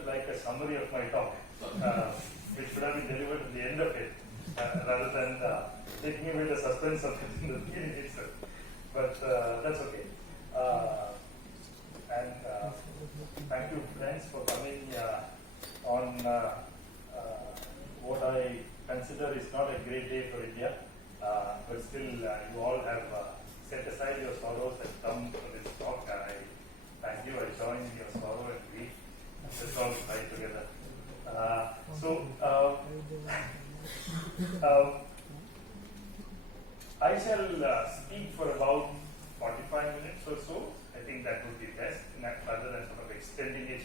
delivered like a summary of my talk, which should have been delivered at the end of it, rather than taking away the suspense of it in the beginning itself. But that's okay. And thank you, friends, for coming on what I consider is not a great day for India, but still you all have set aside your sorrows and come for this talk. I thank you. I join in your sorrow and grief. Let's all cry together. I shall speak for about 45 minutes or so. I think that would be best, rather than sort of extending it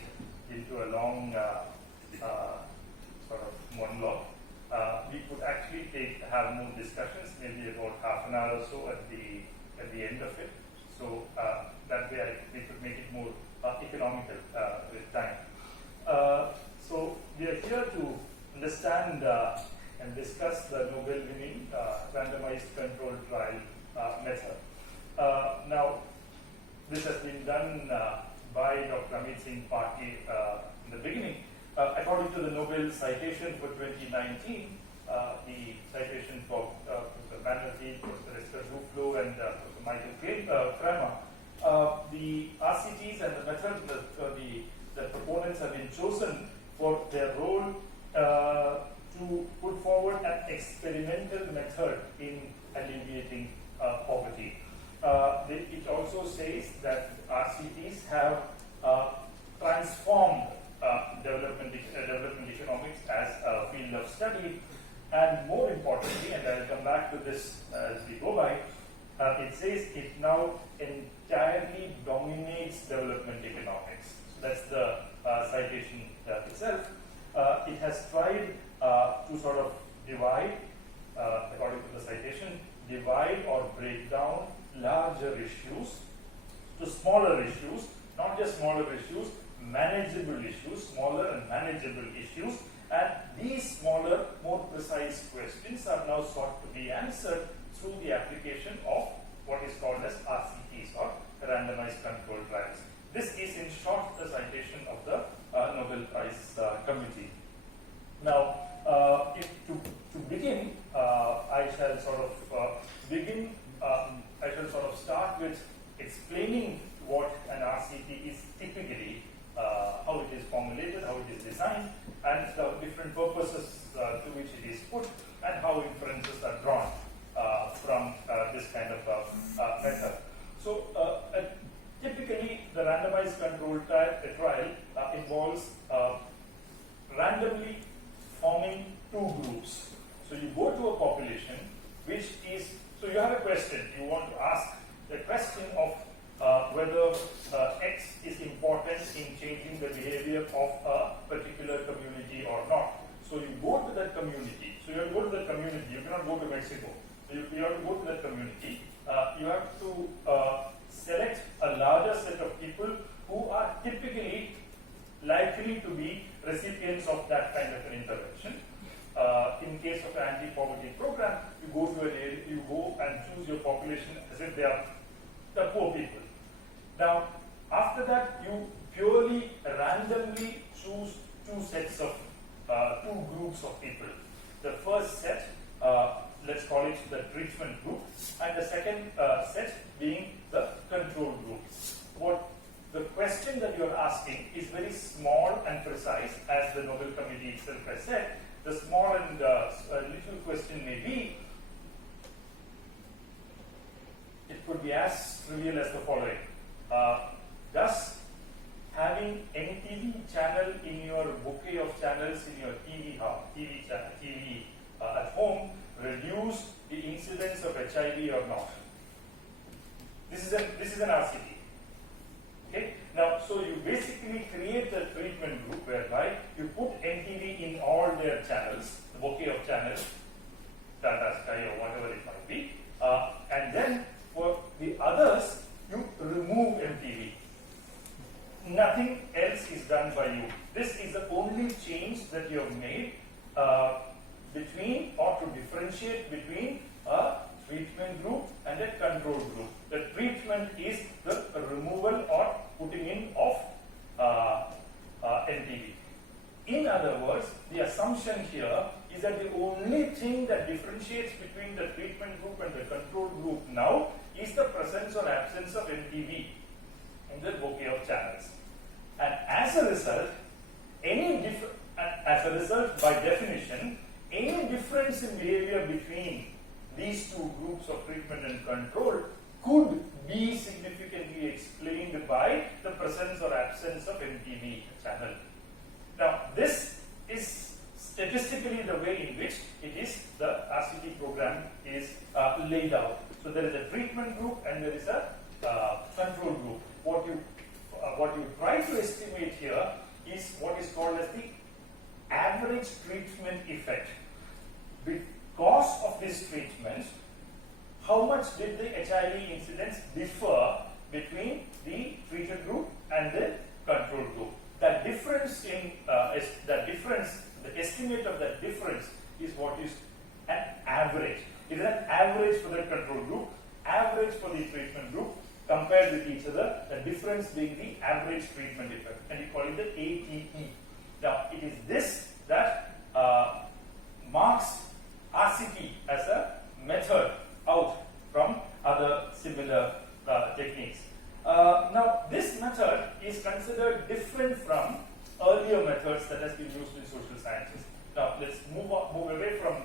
into a long sort of monologue. We could actually have more discussions, maybe about half an hour or so at the end of it. So that way we could make it more economical with time. So we are here to understand and discuss the Nobel-winning randomized controlled trial method. Now, this has been done by Dr. Amit Singh partly in the beginning. According to the Nobel citation for 2019, the citation for Professor Banerjee, Professor Esther Duflo, and Professor Kremer, the RCTs and the method the proponents have been chosen for their role to put forward an experimental method in alleviating poverty. It also says that RCTs have transformed development economics as a field of study, and more importantly, and I'll come back to this as we go by, it says it now entirely dominates development economics. So that's the citation itself. It has tried to sort of divide, according to the citation, divide or break down larger issues to smaller issues, not just smaller issues, manageable issues, smaller and manageable issues, and these smaller, more precise questions are now sought to be answered through the application of what is called as RCTs, or Randomized Controlled Trials. This is in short the citation of the Nobel Prize committee. Now, to begin, I shall sort of start with explaining what an RCT is typically, how it is formulated, how it is designed, and the different purposes to which it is put, and how inferences are drawn from this kind of method. So, typically, the randomized controlled trial involves randomly forming two groups. So, you go to a population which is, so you have a question, you want to ask the question of whether X is important in changing the behavior of a particular community or not. So you go to that community. So you have to go to that community. You cannot go to Mexico. So you have to go to that community. You have to select a larger set of people who are typically likely to be recipients of that kind of an intervention. In case of an anti-poverty program, you go to an area, you go and choose your population as if they are the poor people. Now, after that, you purely randomly choose two sets of two groups of people. The first set, let's call it the treatment group, and the second set being the control group. What the question that you are asking is very small and precise, as the Nobel Committee itself has said. The small and little question may be, it could be as trivial as the following. Does having NTV channel in your bouquet of channels in your TV at home reduce the incidence of HIV or not? This is an RCT. Okay. Now, so you basically create a treatment group whereby you put NTV in all their channels, the bouquet of channels, Tata Sky or whatever it might be, and then for the others, you remove MTV. Nothing else is done by you. This is the only change that you have made between, or to differentiate between, a treatment group and a control group. The treatment is the removal or putting in of MTV. other words, the assumption here is that the only thing that differentiates between the treatment group and the control group now is the presence or absence of MTV in the bouquet of channels. And as a result, by definition, any difference in behavior between these two groups of treatment and control could be significantly explained by the presence or absence of MTV channel. Now, this is statistically the way in which the RCT program is laid out. So there is a treatment group and there is a control group. What you try to estimate here is what is called as the average treatment effect. Because of this treatment, how much did the HIV incidence differ between the treated group and the control group? That difference the estimate of that difference is what is an average. It is an average for the control group, average for the treatment group, compared with each other, the difference being the average treatment effect, and we call it the ATE. Now, it is this that marks RCT as a method out from other similar techniques. Now, this method is considered different from earlier methods that has been used in social sciences. Now, let's move away from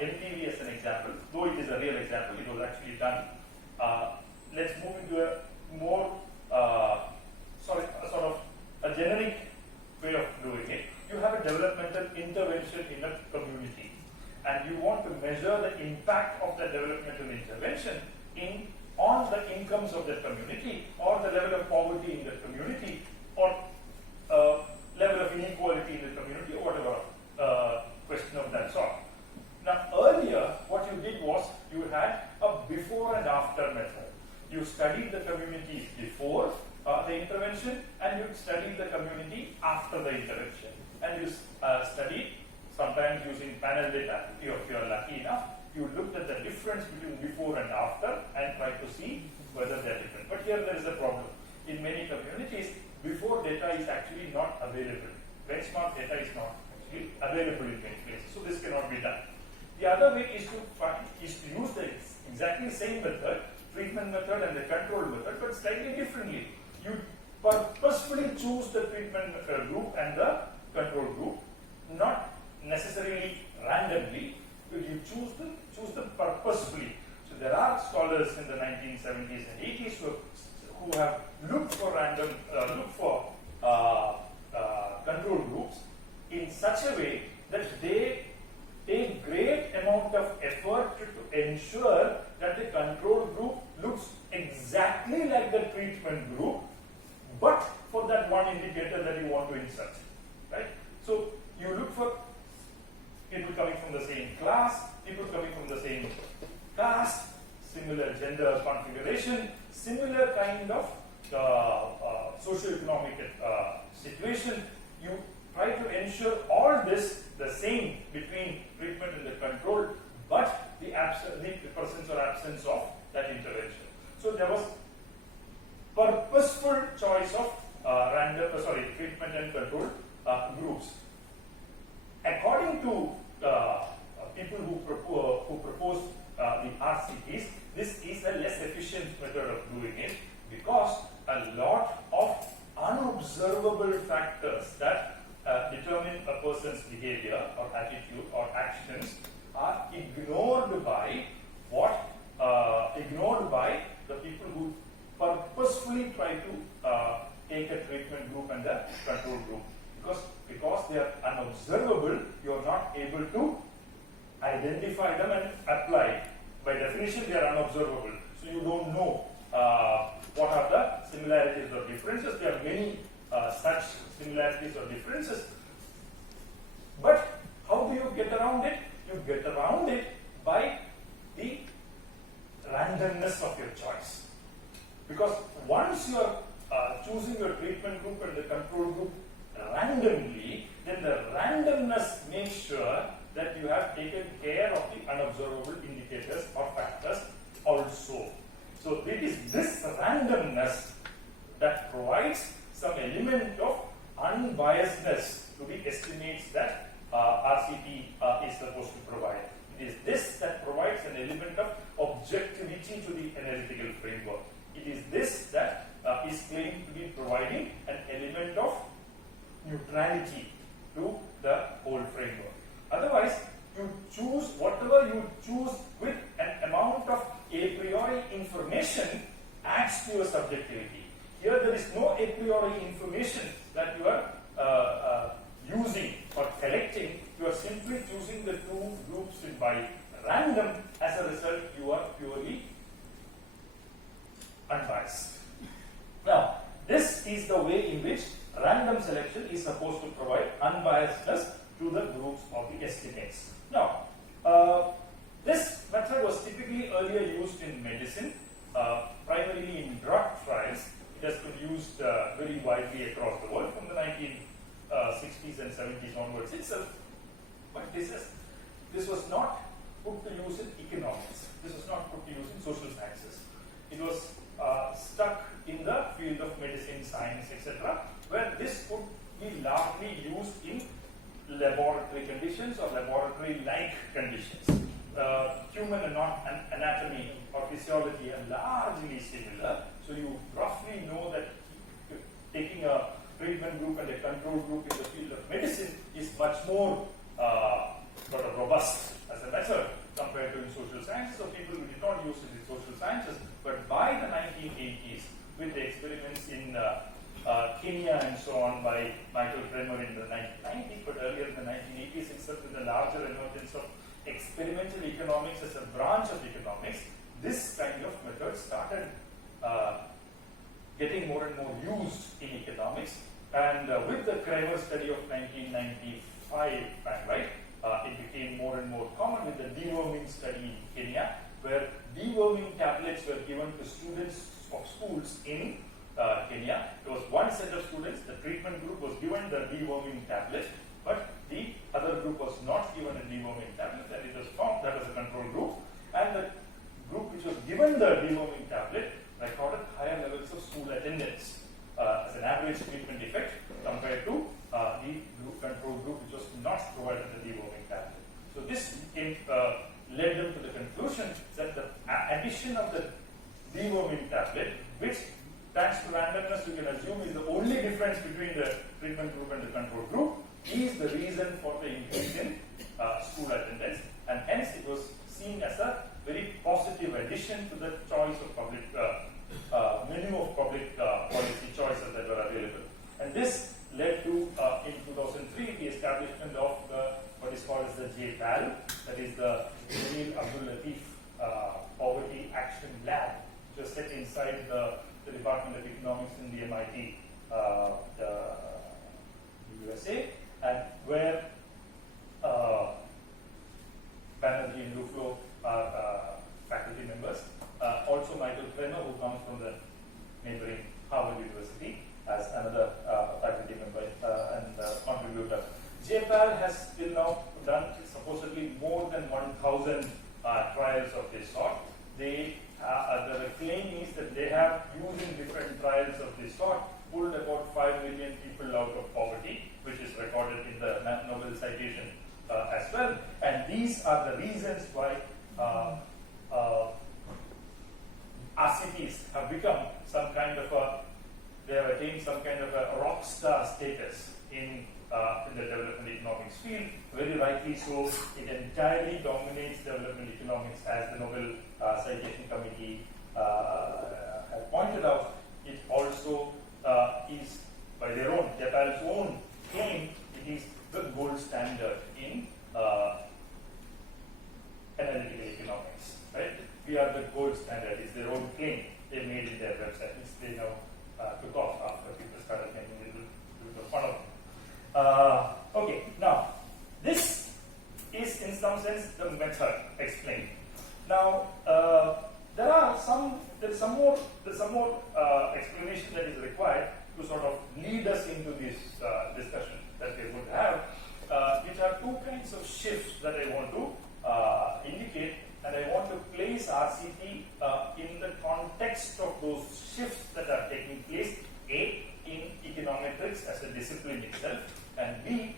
MTV as an example, though it is a real example, it was actually done. Let's move into a more sort of a generic way of doing it. You have a developmental intervention in a community, and you want to measure the impact of the developmental intervention on the incomes of the community, or the level of poverty in the community, or level of inequality in the community, or whatever question of that sort. Now, earlier, what you did was you had a before and after method. You studied the community before the intervention, and you studied the community after the intervention. And you studied, sometimes using panel data, if you are lucky enough, you looked at the difference between before and after and tried to see whether they are different. But here there is a problem. In many communities, before data is actually not available. Benchmark data is not actually available in many places, so this cannot be done. The other way is to use the exactly same method, treatment method and the control method, but slightly differently. You purposefully choose the treatment group and the control group, not necessarily randomly, but you choose them purposefully. So there are scholars in the 1970s and 80s who have looked for control groups in such a way that they take great amount of effort to ensure that the control group looks exactly like the treatment group, but for that one indicator that you want to insert, right? So you look for people coming from the same class, people coming from the same caste, similar gender configuration, similar kind of socio-economic situation. You try to ensure all this the same between treatment and the control, but the presence or absence of that intervention. So there was purposeful choice of treatment and control groups. According to people who proposed the RCTs, this is a less efficient method of doing it because a lot of unobservable factors that determine a person's behavior or attitude or actions are ignored by the people who purposefully try to take a treatment group and a control group. Because they are unobservable, you are not able to identify them and apply. By definition, they are unobservable. So you don't know what are the similarities or differences. There are many such similarities or differences. But how do you get around it? You get around it by the randomness of your choice. Because once you are choosing your treatment group and the control group randomly, then the randomness makes sure that you have taken care of the unobservable indicators or factors also. So it is this randomness that provides some element of unbiasedness to the estimates that RCT is supposed to provide. It is this that provides an element of objectivity to the analytical framework. It is this that is claimed to be providing an element of neutrality to the whole framework. Otherwise, you choose whatever you choose with an amount of a priori information adds to your subjectivity. Here there is no a priori information that you are using or collecting. You are simply choosing the two groups by random. As a result, you are purely unbiased. Now, this is the way in which random selection is supposed to provide unbiasedness to the groups of the estimates. Now, this method was typically earlier used in medicine, primarily in drug trials. It has been used very widely across the world from the 1960s and 70s onwards itself. But this was not put to use in economics. This was not put to use in social sciences. It was stuck in the field of medicine, science, etc., where this could be largely used in laboratory conditions or laboratory-like conditions. Human anatomy or physiology are largely similar, so you roughly know that taking a treatment group and a control group in the field of medicine is much more sort of robust as a method compared to in social sciences. So people who did not use it in social sciences, but by the 1980s, with the experiments in Kenya and so on by Michael Kremer in the 1990s, but earlier in the 1980s itself, with the larger emergence of experimental economics as a branch of economics, this kind of method started getting more and more used in economics. And with the Kremer study of 1995, right, it became more and more common with the deworming study in Kenya, where deworming tablets were given to students of schools in Kenya. There was one set of students, the treatment group was given the deworming tablet, but the other group was not given a deworming tablet, and it was found that as a control group. And the group which was given the deworming tablet recorded higher levels of school attendance as an average treatment effect compared to the control group which was not provided the deworming tablet. So this led them to the conclusion that the addition of the deworming tablet, which thanks to randomness you can assume is the only difference between the treatment group and the control group, is the reason for the increase in school attendance, and hence it was seen as a very positive addition to the choice of public menu of public policy choices that were available. And this led to, in 2003, the establishment of what is called as the JPAL, that is the Jameel Abdul Latif Poverty Action Lab, which was set inside the Department of Economics in the MIT, the USA, and where Banerjee and Duflo are faculty members. Also Michael Kremer, who comes from the neighboring Harvard University, as another faculty member and contributor. JPAL has till now done supposedly more than 1,000 trials of this sort. The claim is that they have, using different trials of this sort, pulled about 5 million people out of poverty, which is recorded in the Nobel citation as well. And these are the reasons why RCTs have become some kind of they have attained some kind of a rock star status in the development economics field. Very rightly so, it entirely dominates development economics, as the Nobel Citation Committee has pointed out. It also is, by their own, JPAL's own claim, it is the gold standard in analytical economics. Right? We are the gold standard, is their own claim they made in their website, which they now took off after people started making a little fun of them. Okay, now this is in some sense the method explained. Now there's some more explanation that is required to sort of lead us into this discussion that we would have, which are two kinds of shifts that I want to indicate, and I want to place RCT in the context of those shifts that are taking place, A, in econometrics as a discipline itself, and B,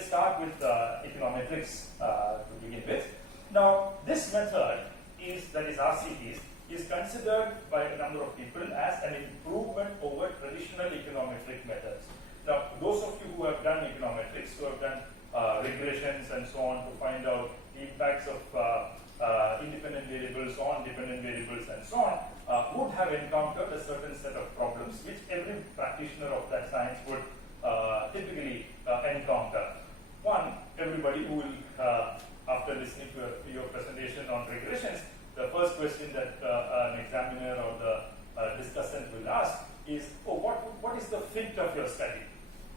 let's start with econometrics to begin with. Now, this method that is RCTs, is considered by a number of people as an improvement over traditional econometric methods. Now, those of you who have done econometrics, who have done regressions and so on to find out the impacts of independent variables on dependent variables and so on, would have encountered a certain set of problems which every practitioner of that science would typically encounter. One, everybody who will, after listening to your presentation on regressions, the first question that an examiner or the discussant will ask is, oh, what is the fit of your study?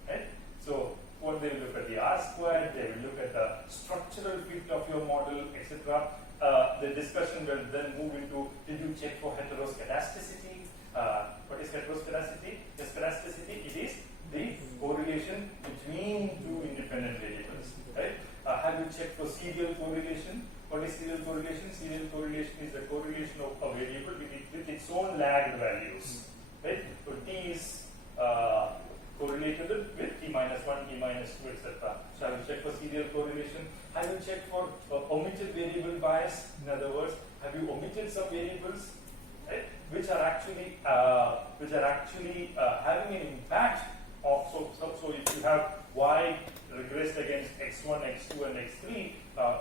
Right? So, what they will look at the R squared, they will look at the structural fit of your model, etc. The discussion will then move into, did you check for heteroscedasticity? What is heteroscedasticity? Skedasticity, it is the correlation between two independent variables. Right? Have you checked for serial correlation? What is serial correlation? Serial correlation is the correlation of a variable with its own lagged values. Right? So T is correlated with T minus 1, T minus 2, etc. So have you checked for serial correlation? Have you checked for omitted variable bias? In other words, have you omitted some variables, right, which are actually having an impact of, so if you have y regressed against x1, x2, and x3,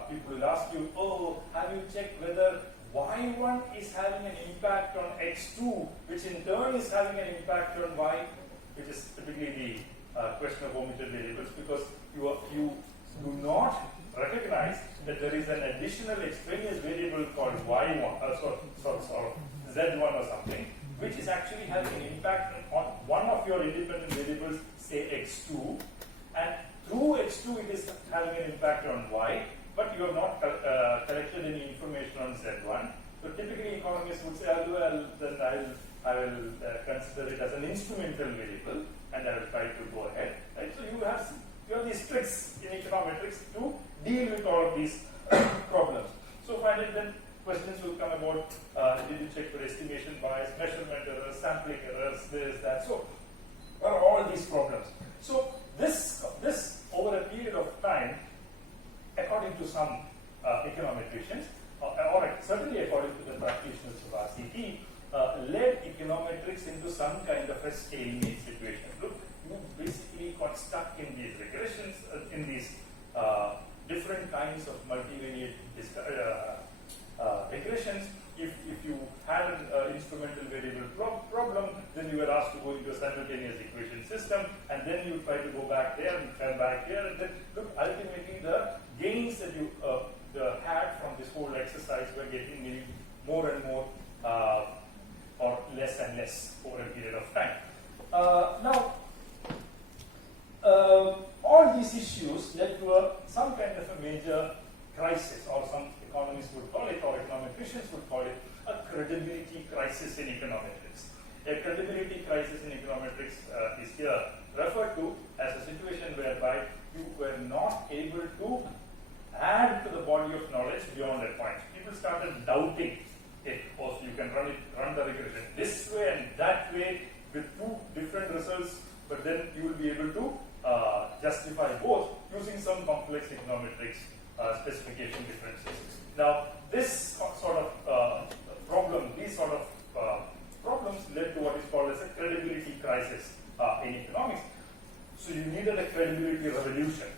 people will ask you, oh, have you checked whether y1 is having an impact on x2, which in turn is having an impact on y, which is typically the question of omitted variables, because you do not recognize that there is an additional extraneous variable called y1, z1 or something, which is actually having an impact on one of your independent variables, say x2, and through x2 it is having an impact on y, but you have not collected any information on z1. So typically economists would say, well, then I will consider it as an instrumental variable, and I will try to go ahead. Right? So you have these tricks in econometrics to deal with all of these problems. So finally, then questions will come about, did you check for estimation bias, measurement errors, sampling errors, this, that. So are all these problems. So this over a period of time, according to some econometricians, or certainly according to the practitioners of RCT, led econometrics into some kind of a stalemate situation. Look, you basically got stuck in these regressions, in these different kinds of multivariate regressions. If you had an instrumental variable problem, then you were asked to go into a simultaneous equation system, and then you try to go back there and come back here, and then look, ultimately the gains that you had from this whole exercise were getting more and more or less and less over a period of time. Now, all these issues led to some kind of a major crisis, or some economists would call it, or econometricians would call it, a credibility crisis in econometrics. A credibility crisis in econometrics is here referred to as a situation whereby you were not able to add to the body of knowledge beyond a point. People started doubting it. Also, you can run the regression this way and that way with two different results, but then you will be able to justify both using some complex econometrics specification differences. Now, this sort of these sort of problems led to what is called as a credibility crisis in economics. So you needed a credibility revolution.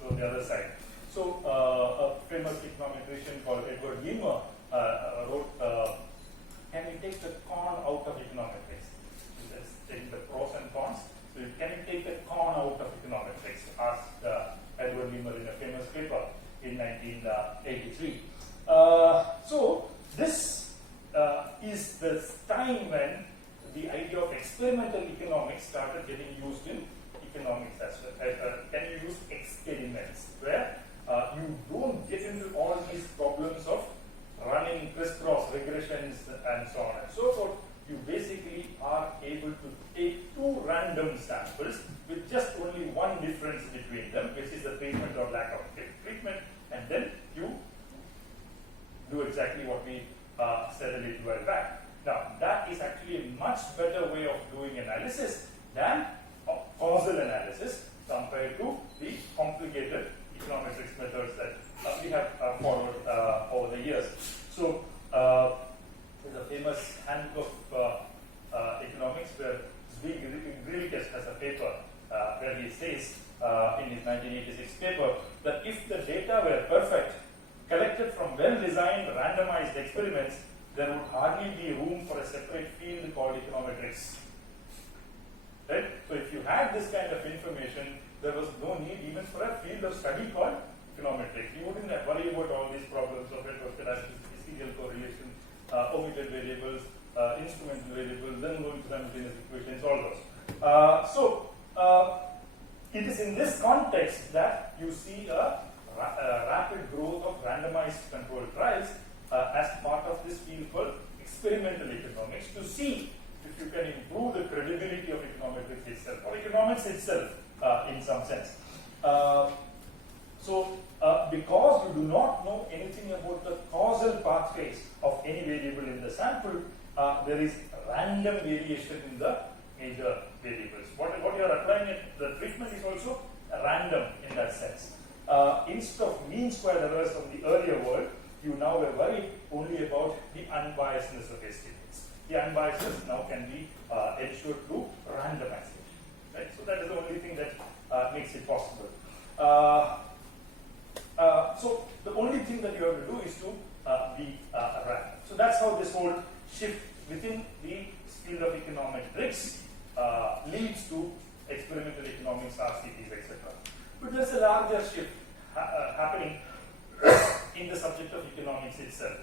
So the other side. So a famous econometrician called Edward Kremer wrote, can you take the con out of econometrics? That's taking the pros and cons. So can you take the con out of econometrics? Asked Edward Kremer in a famous paper in 1983. So this is the time when the idea of experimental economics started getting used in economics as well. Can you use experiments where you don't get into all these problems of running crisscross regressions and so on and so forth. You basically are able to take two random samples with just only one difference between them, which is the treatment or lack of treatment, and then you do exactly what we said a little while back. Now, that is actually a much better way of doing analysis than causal analysis compared to the complicated sophisticated econometrics methods that we have followed over the years. So there's a famous handbook of economics where Grilkes has a paper where he says in his 1986 paper that if the data were perfect, collected from well-designed randomized experiments, there would hardly be room for a separate field called econometrics. Right? So if you had this kind of information, there was no need even for a field of study called econometrics. You wouldn't have worry about all these problems of retrospective serial correlation, omitted variables, instrumental variables, then going to simultaneous equations, all those. So it is in this context that you see a rapid growth of randomized controlled trials as part of this field called experimental economics, to see if you can improve the credibility of econometrics itself, or economics itself in some sense. Because you do not know anything about the causal pathways of any variable in the sample, there is random variation in the major variables. What you are applying at the treatment is also random in that sense. Instead of mean square errors from the earlier world, you now are worried only about the unbiasedness of estimates. The unbiasedness now can be ensured through randomization. Right? So that is the only thing that makes it possible. So the only thing that you have to do is to be random. So that's how this whole shift within the field of econometrics leads to experimental economics, RCTs, etc. But there's a larger shift happening in the subject of economics itself.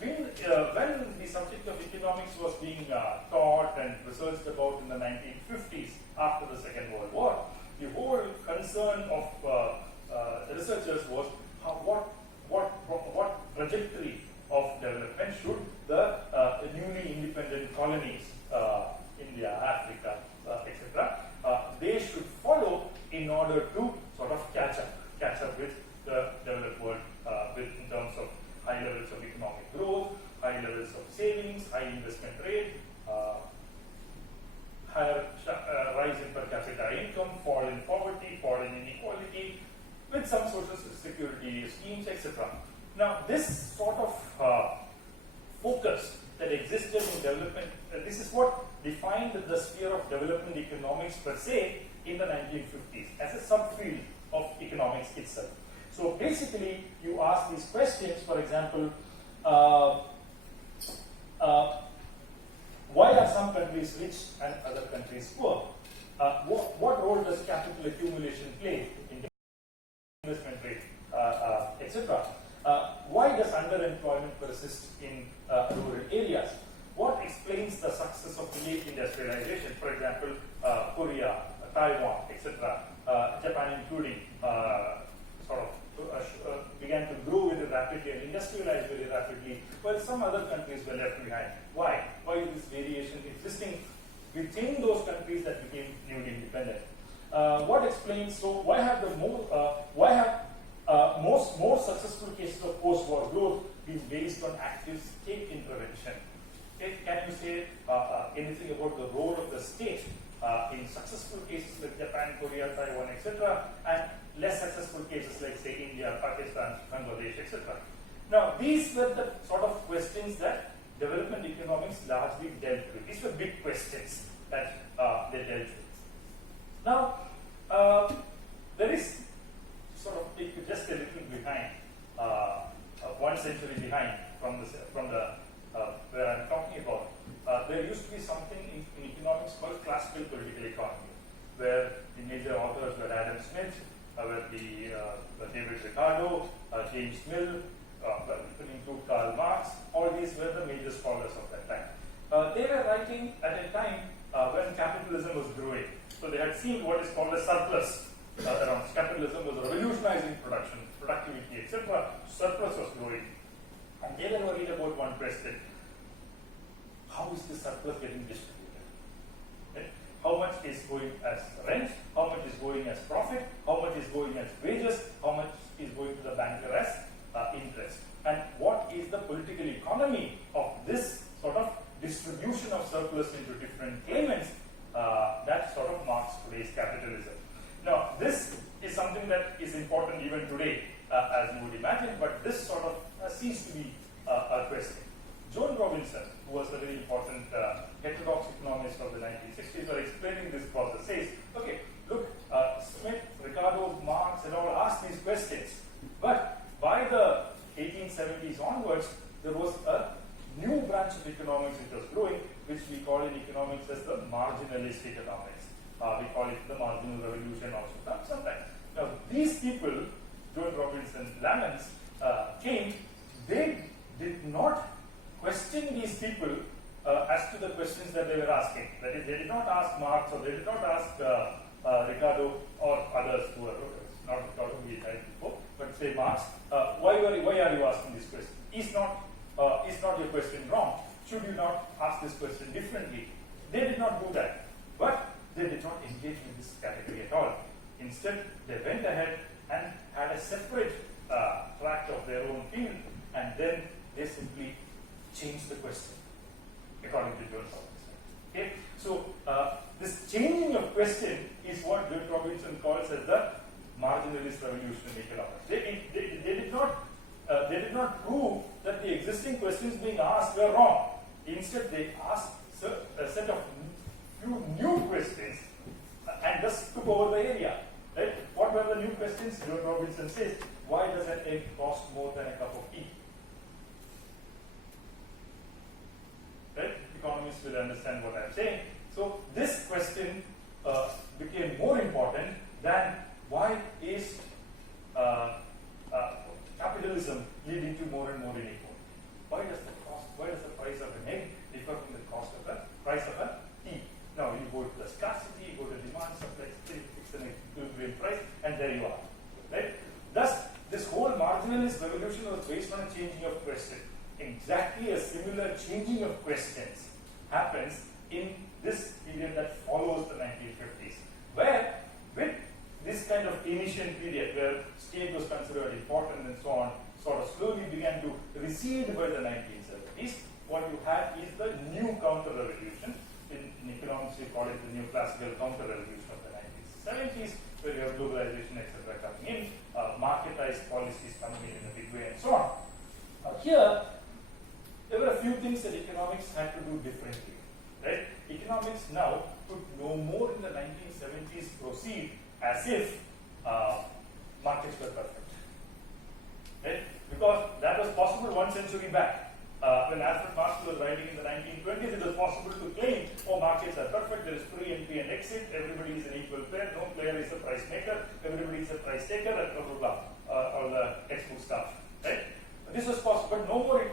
When the subject of economics was being taught and researched about in the 1950s after the Second World War, the whole concern of researchers was what trajectory of development should the newly independent colonies, India, Africa, etc., they should follow in order to sort of catch up with the developed world in terms of high levels of economic growth, high levels of savings, high investment rate, higher rise in per capita income, fall in poverty, fall in inequality, with some social security schemes, etc. Now, this sort of focus that existed in development, this is what defined the sphere of development economics per se in the 1950s as a subfield of economics itself. So basically, you ask these questions, for example, why are some countries rich and other countries poor? What role does capital accumulation play in investment rate, etc.? Why does underemployment persist in rural areas? What explains the success of late industrialization? For example, Korea, Taiwan, etc., Japan including, began to grow very rapidly and industrialize very rapidly, while some other countries were left behind. Why? Why is this variation existing within those countries that became newly independent? What explains? So why have more successful cases of post-war growth been based on active state intervention? Can you say anything about the role of the state in successful cases like Japan, Korea, Taiwan, etc., and less successful cases like, say, India, Pakistan, Bangladesh, etc.? Now, these were the sort of questions that development economics largely dealt with. These were big questions that they dealt with. Now, there is sort of just a little behind, 1 century behind from the where I'm talking about. There used to be something in economics called classical political economy, where the major authors were Adam Smith, David Ricardo, James Mill, you can include Karl Marx. All these were the major scholars of that time. They were writing at a time when capitalism was growing. So they had seen what is called a surplus around. Capitalism was revolutionizing production, productivity, etc. Surplus was growing. And they were worried about one question: how is this surplus getting distributed? Okay? How much is going as rent? How much is going as profit? How much is going as wages? How much is going to the banker as interest? And what is the political economy of this sort of distribution of surplus into different claimants that sort of marks today's capitalism? Now, this is something that is important who was a very important heterodox economist of the 1960s, were explaining this process, says, okay, look, Smith, Ricardo, Marx, and all asked these questions, but by the 1870s onwards, there was a new branch of economics which was growing, which we call in economics as the marginalist economics. We call it the marginal revolution also sometimes. Now, these people, Joel Robinson Lamons, came, they did not question these people as to the questions that they were asking. That is, they did not ask Marx or they did not ask Ricardo or others who were, not Ricardo who we tried before, but say Marx, why are you asking this question? Is not your question wrong? Should you not ask this question differently? They did not do that, but they did not engage with this category at all. Instead, they went ahead and had a separate track of their own field, and then they simply changed the question according to Joel Robinson. Okay, so this changing of question is what Joel Robinson calls as the marginalist revolution in economics. They did not prove that the existing questions being asked were wrong. Instead, they asked a set of few new questions and just took over the area. Right? What were the new questions? Joel Robinson says, why does an egg cost more than a cup of tea? Right? Economists will understand what I'm saying. So this question became more important than why is capitalism leading to more and more inequality? Why does the price of an egg differ from the cost of the price of a tea? Now you go to the scarcity, you go to demand, supply, fix an equilibrium price, and there you are. Right? Thus, this whole marginalist revolution was based on a changing of question. Exactly a similar changing of questions happens in this period that follows the 1950s, where with this kind of Keynesian period where state was considered important and so on, sort of slowly began to recede by the 1970s, what you had is the new counter-revolution. In economics, we call it the new classical counter-revolution of the 1970s, where you have globalization, etc. coming in, marketized policies coming in a big way, and so on. Here, there were a few things that economics had to do differently. Right? Economics now could no more in the 1970s proceed as if markets were perfect. Right? Because that was possible 1 century back. When Alfred Marx was writing in the 1920s, it was possible to claim, oh, markets are perfect, there is free entry and exit, everybody is an equal player, no player is a price maker, everybody is a price taker, and blah, blah, blah, all the textbook stuff. Right? This was possible, but no more, it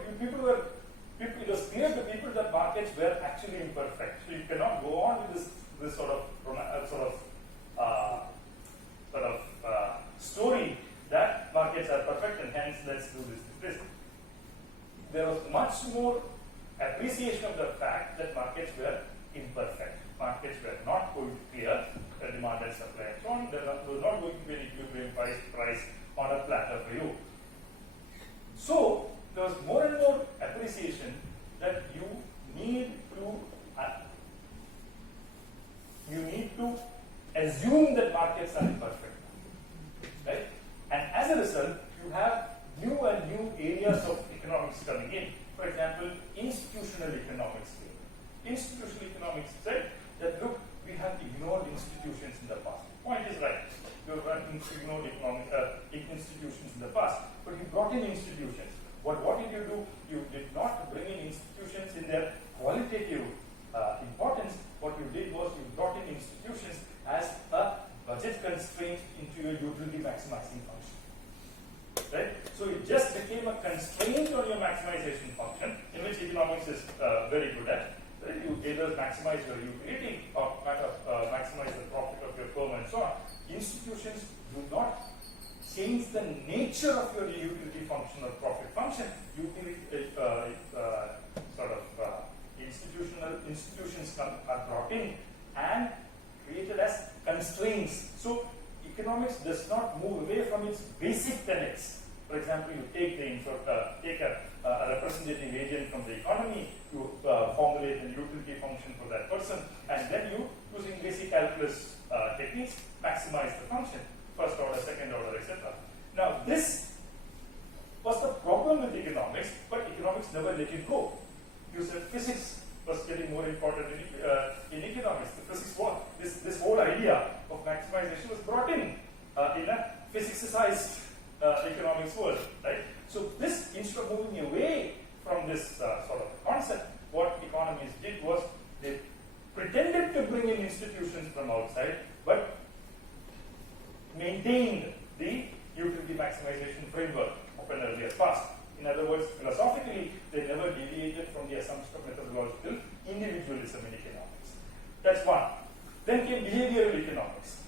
was clear to people that markets were actually imperfect. So you cannot go on with this sort of story that markets are perfect and hence let's do this. There was much more appreciation of the fact that markets were imperfect. Markets were not going to clear the demand and supply and so on. There was not going to be an equilibrium price on a platter for you. So there was more and more appreciation that you need to assume that markets are imperfect. Right? And as a result, you have new and new areas of economics coming in. For example, institutional economics. Institutional economics said that, look, we have ignored institutions in the past. The point is right. You have ignored institutions in the past, but you brought in institutions. What did you do? You did not bring in institutions in their qualitative importance. What you did was you brought in institutions as a budget constraint into your utility maximizing function. Right? So it just became a constraint on your maximization function, in which economics is very good at. Right? You either maximize your utility or maximize the profit of your firm and so on. Institutions do not change the nature of your utility function or profit function. Institutions are brought in and created as constraints. So economics does not move away from its basic tenets. For example, you take a representative agent from the economy, you formulate a utility function for that person, and then you, using basic calculus techniques, maximize the function, first order, second order, etc. Now, this was the problem with economics, but economics never let it go. You said physics was getting more important in economics. The physics what? This whole idea of maximization was brought in a physicsized economics world, right? So this, instead of moving away from this sort of concept, what economists did was they pretended to bring in institutions from outside, but maintained the utility maximization framework of an earlier past. In other words, philosophically, they never deviated from the assumption of methodological individualism in economics. That's one. Then came behavioral economics.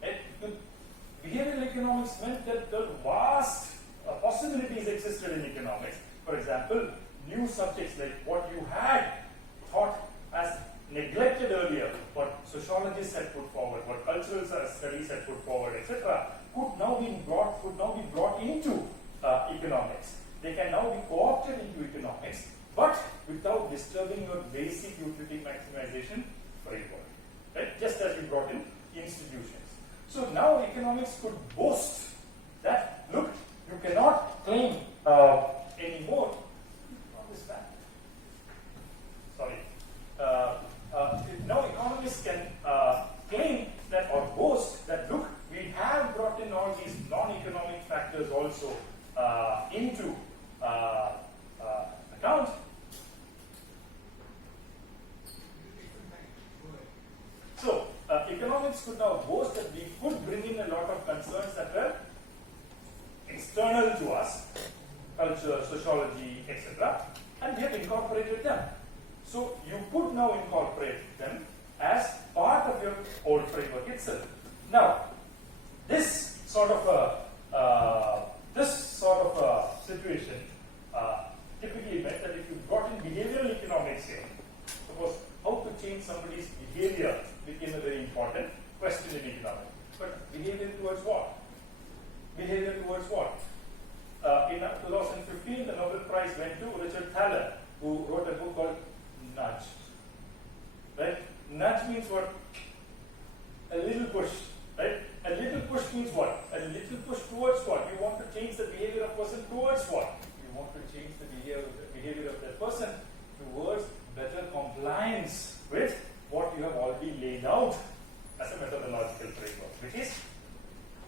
Right? Behavioral economics meant that the vast possibilities existed in economics. For example, new subjects like what you had thought as neglected earlier, what sociologists had put forward, what cultural studies had put forward, etc., could now be brought into economics. They can now be co-opted into economics, but without disturbing your basic utility maximization framework. Right? Just as we brought in institutions. So now economics could boast that, look, you cannot claim anymore. Sorry. Now economists can claim that or boast that, look, we have brought in all these non-economic factors also into account. So economics could now boast that we could bring in a lot of concerns that were external to us, culture, sociology, etc., and we have incorporated them. So you could now incorporate them as part of your old framework itself. Now, this sort of a situation typically meant that if you brought in behavioral economics here, suppose how to change somebody's behavior became a very important question in economics. But behavior towards what? Behavior towards what? In 2015, the Nobel Prize went to Richard Thaler, who wrote a book called Nudge. Right? Nudge means what? A little push. Right? A little push means what? A little push towards what? You want to change the behavior of a person towards what? You want to change the behavior of that person towards better compliance with what you have already laid out as a methodological framework, which is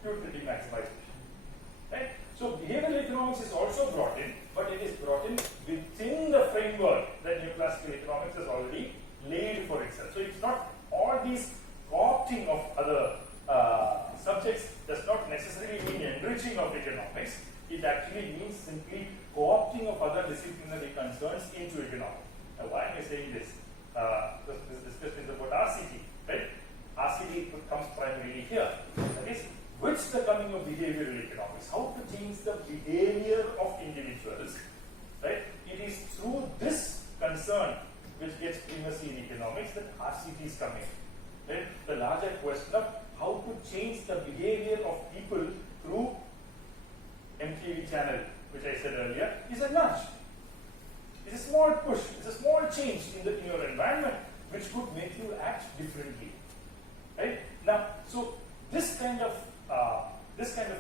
utility maximization. Right? So behavioral economics is also brought in, but it is brought in within the framework that neoclassical economics has already laid for itself. So it's not all these co-opting of other subjects does not necessarily mean enriching of economics. It actually means simply co-opting of other disciplinary concerns into economics. Now, why am I saying this? This discussion is about RCT, right? RCT comes primarily here. That is, with the coming of behavioral economics, how to change the behavior of individuals, right? It is through this concern which gets primacy in economics that RCTs come in. Right? The larger question of how to change the behavior of people through MTV channel, which I said earlier, is a nudge. It's a small push, it's a small change in your environment which could make you act differently. Right? Now, so this kind of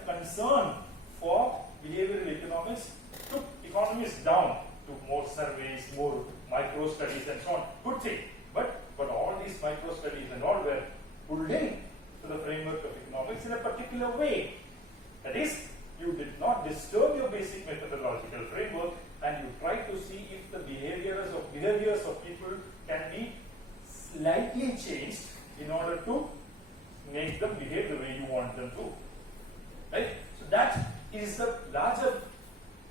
concern for behavioral economics took economists down to more surveys, more micro studies, and so on. Good thing, but all these micro studies and all were pulled in to the framework of economics in a particular way. That is, you did not disturb your basic methodological framework, and you try to see if the behaviors of people can be slightly changed in order to make them behave the way you want them to. Right? So that is the larger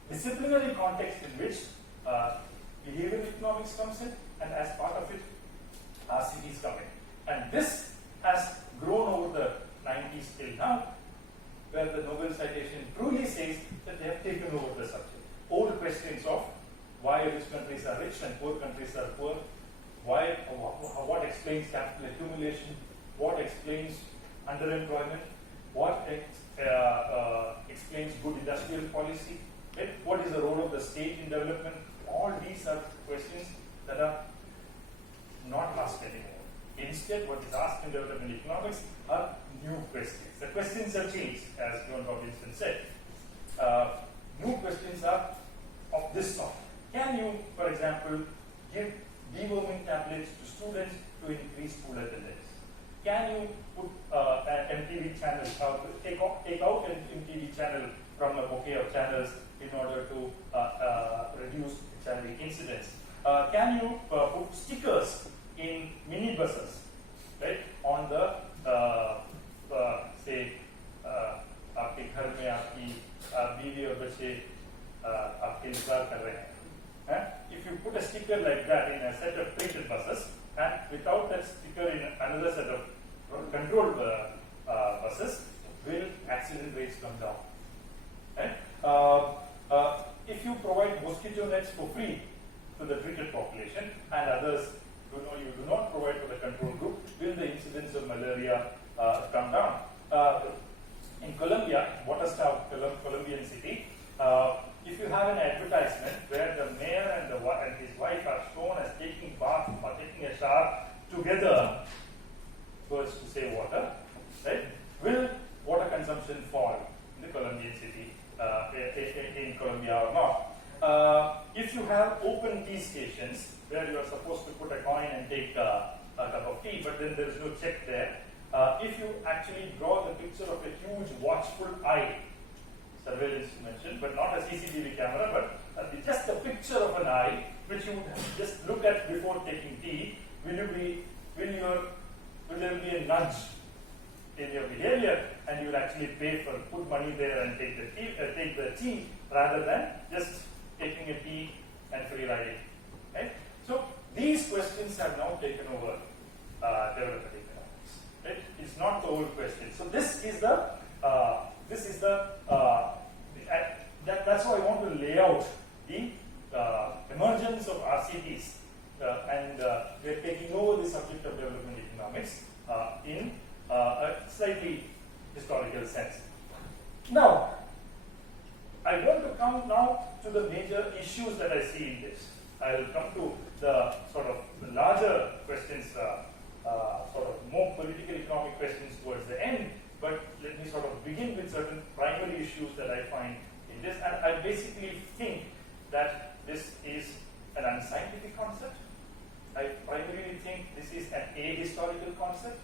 disciplinary context in which behavioral economics comes in, and as part of it, RCTs come in. And this has grown over the 90s till now, where the Nobel citation truly says that they have taken over the subject. Old questions of why rich countries are rich and poor countries are poor, what explains capital accumulation, what explains underemployment, what explains good industrial policy, right? What is the role of the state in development. All these are questions that are not asked anymore. Instead, what is asked in development economics are new questions. The questions have changed, as John Robinson said. New questions are of this sort. Can you, for example, example, give deworming tablets to students to increase school attendance? Can you put an MTV channel, take out an MTV channel from a bouquet of channels in order to reduce HIV incidence? Can you put stickers in minibuses, right, on the say आपके घर में आपकी बीवी और बच्चे आपके इंतजार कर रहे हैं? If you put a sticker like that in a set of printed buses and without that sticker in another set of controlled buses, will accident rates come down? Right? If you provide mosquito nets for free to the treated population and others you do not provide for the control group, will the incidence of malaria come down? In Colombia, Waterstown, Colombian city, if you have an advertisement where the mayor and his wife are shown as taking bath or taking a shower together, so as to save water, right? Will water consumption fall in the Colombian city in Colombia or not? If you have open tea stations where you are supposed to put a coin and take a cup of tea, but then there is no check there, if you actually draw the picture of a huge watchful eye, surveillance mentioned, but not a CCTV camera, but just a picture of an eye, which you would just look at before taking tea, will there be a nudge in your behavior, and you will actually put money there and take the tea rather than just taking a tea and free riding, right? So these questions have now taken over development economics, right? It's not the old question. So that's how I want to lay out the emergence of RCTs, and we're taking over the subject of development economics in a slightly historical sense. Now, I want to come now to the major issues that I see in this. I will come to the sort of the larger questions, sort of more political economic questions towards the end, but let me sort of begin with certain primary issues that I find in this. And I basically think that this is an unscientific concept. I primarily think this is an ahistorical concept,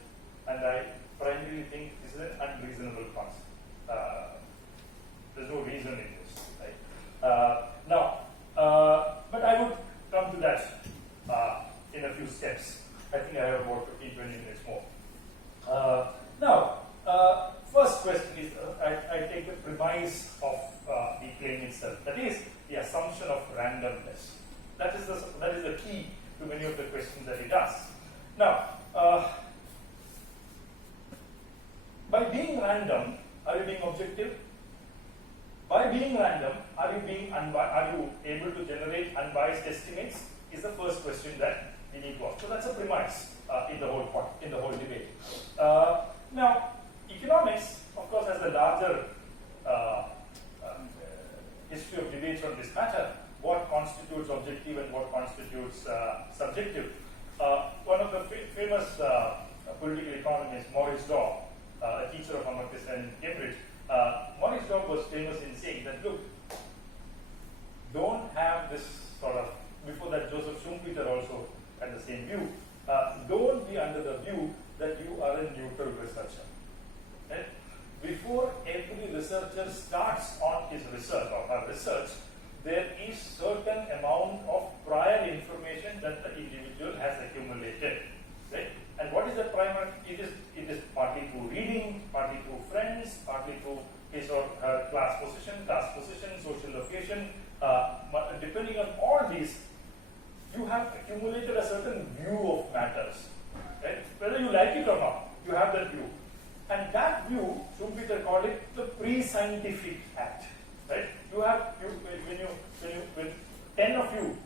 and I primarily think this is an unreasonable concept. There's no reason in this, right? But I would come to that in a few steps. I think I have about 15-20 minutes more. First question is, I take the premise of the claim itself. That is the assumption of randomness. That is the key to many of the questions that it asks. Now, by being random, are you being objective? By being random, are you able to generate unbiased estimates? Is the first question that we need to ask. So that's a premise in the whole debate. Now, economics, of course, has a larger history of debates on this matter. What constitutes objective and what constitutes subjective? One of the famous political economists, Maurice Daw, a teacher of Amartya in Cambridge, Maurice Daw was famous in saying that, look, don't have this sort of, before that Joseph Schumpeter also had the same view, don't be under the view that you are a neutral researcher. Right? Before every researcher starts on his research or her research, there is certain amount of prior information that the individual has accumulated. Right? And what is the primary? It is partly through reading, partly through friends, partly through his or her class position, social location. Depending on all these, you have accumulated a certain view of matters. Right? Whether you like it or not, you have that view. And that view, Schumpeter called it the pre-scientific act. Right? When 10 of you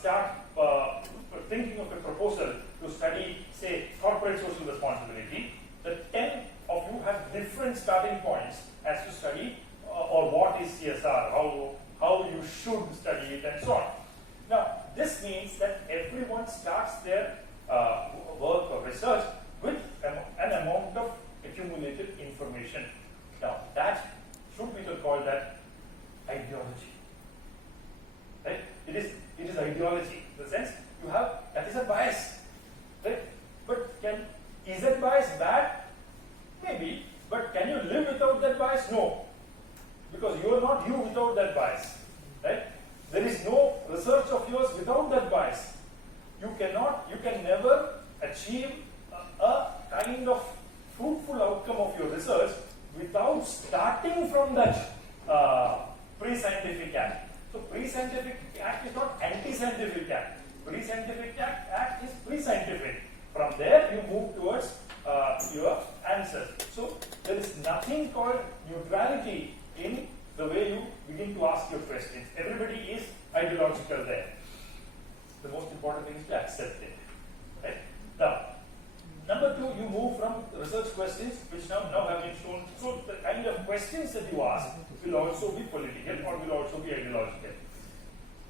start thinking of a proposal to study, say, corporate social responsibility, the 10 of you have different starting points as to study or what is CSR, how you should study it, and so on. Now, this means that everyone starts their work or research with an amount of accumulated information. Now, that should be called that ideology. Right? It is ideology. that is a bias, right? But is that bias bad? Maybe, but can you live without that bias? No, because you are not you without that bias, right? There is no research of yours without that bias. You can never achieve a kind of fruitful outcome of your research without starting from that pre-scientific act. So pre-scientific act is not anti-scientific act. Pre-scientific act is pre-scientific. From there you move towards your answers. So there is nothing called neutrality in the way you begin to ask your questions. Everybody is ideological there. The most important thing is to accept it. Right? Now, number two, you move from research questions, which now have been shown. So the kind of questions that you ask will also be political or will also be ideological.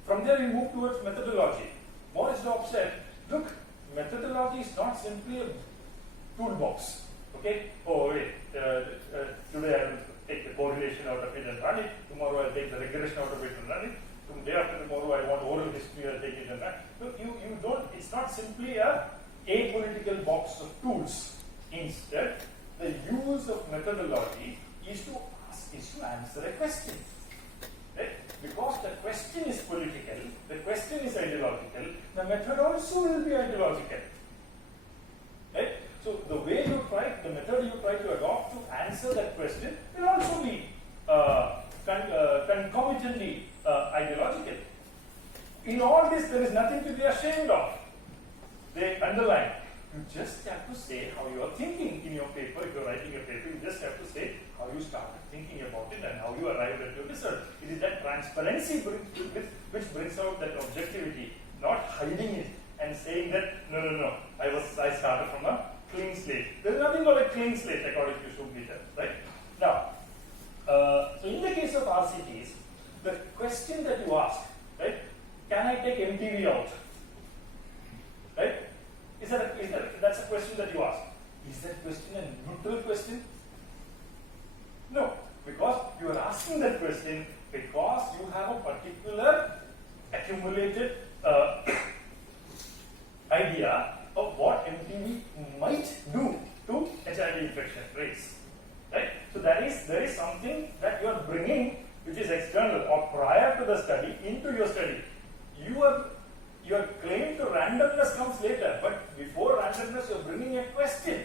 From there, you move towards methodology. Morris Dobb said, look, methodology is not simply a toolbox. Okay? Oh, wait, today I will take the correlation out of it and run it. Tomorrow I'll take the regression out of it and run it. Day after tomorrow I want oral history, I'll take it and run. Look, you don't, it's not simply a apolitical box of tools. Instead, the use of methodology is to answer a question. Right? Because the question is political, the question is ideological, the method also will be ideological. Right? So the way you try, the method you try to adopt to answer that question will also be concomitantly ideological. In all this, there is nothing to be ashamed of. They underline. You just have to say how you are thinking in your paper. If you are writing a paper, you just have to say how you started thinking about it and how you arrived at your result. It is that transparency which brings out that objectivity, not hiding it and saying that no, I started from a clean slate. There is nothing called a clean slate according to Shubhita, right? Now, so in the case of RCTs, the question that you ask, right? Can I take MTV out? Right? That's a question that you ask. Is that question a neutral question? No, because you are asking that question because you have a particular accumulated idea of what MTV might do to HIV infection rates. Right? So there is something that you are bringing which is external or prior to the study into your study. Your claim to randomness comes later, but before randomness you are bringing a question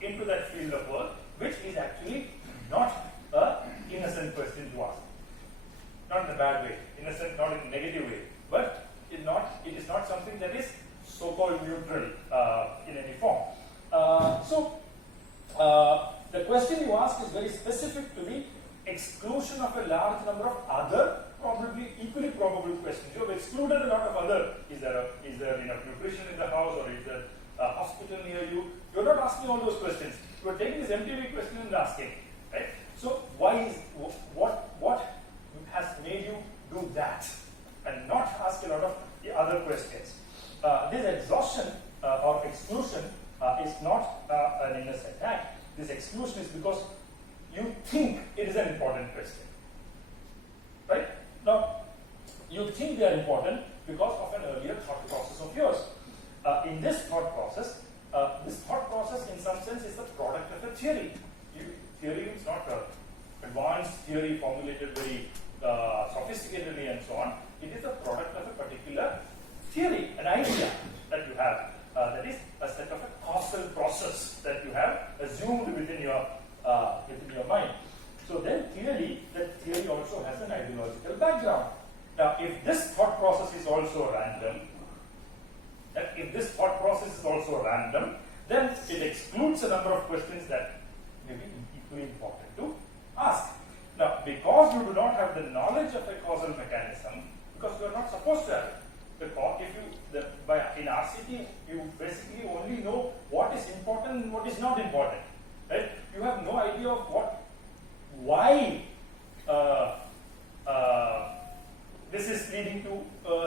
into that field of work which is actually not an innocent question to ask. Not in a bad way, innocent, not in a negative way, but it is not something that is so-called neutral in any form. The question you ask is very specific to the exclusion of a large number of other, probably equally probable questions. You have excluded a lot of other. Is there enough nutrition in the house, or is there a hospital near you? You are not asking all those questions. You are taking this MTV question and asking. Right? So what has made you do that and not ask a lot of the other questions? This exhaustion or exclusion is not an innocent act. This exclusion is because you think it is an important question. Right? Now, you think they are important because of an earlier thought process of yours. In this thought process in some sense is the product of a theory. Theory is not an advanced theory formulated very sophisticatedly and so on. It is the product of a particular theory, an idea that you have. That is a set of a causal process that you have assumed within your mind. So then clearly that theory also has an ideological background. Now if this thought process is also random, then it excludes a number of questions that may be equally important to ask. Now because you do not have the knowledge of a causal mechanism, because you are not supposed to have it. In RCT, you basically only know what is important and what is not important. Right? You have no idea of why this is leading to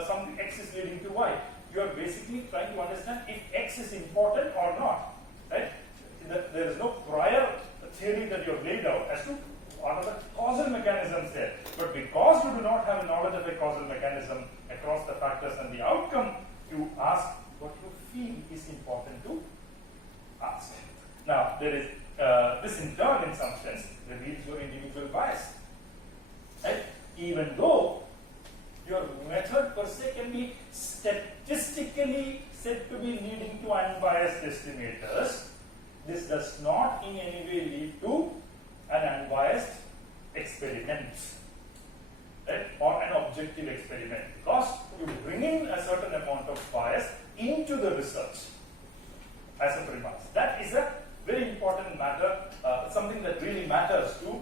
something, X is leading to Y. You are basically trying to understand if X is important or not. Right? There is no prior theory that you have laid out as to what are the causal mechanisms there. But because you do not have knowledge of a causal mechanism across the factors and the outcome you ask what you feel is important to ask. Now, there is this in turn, in some sense, reveals your individual bias. Right? Even though your method per se can be statistically said to be leading to unbiased estimators, this does not in any way lead to an unbiased experiment, right? Or an objective experiment, because you bring in a certain amount of bias into the research as a premise. That is a very important matter, something that really matters to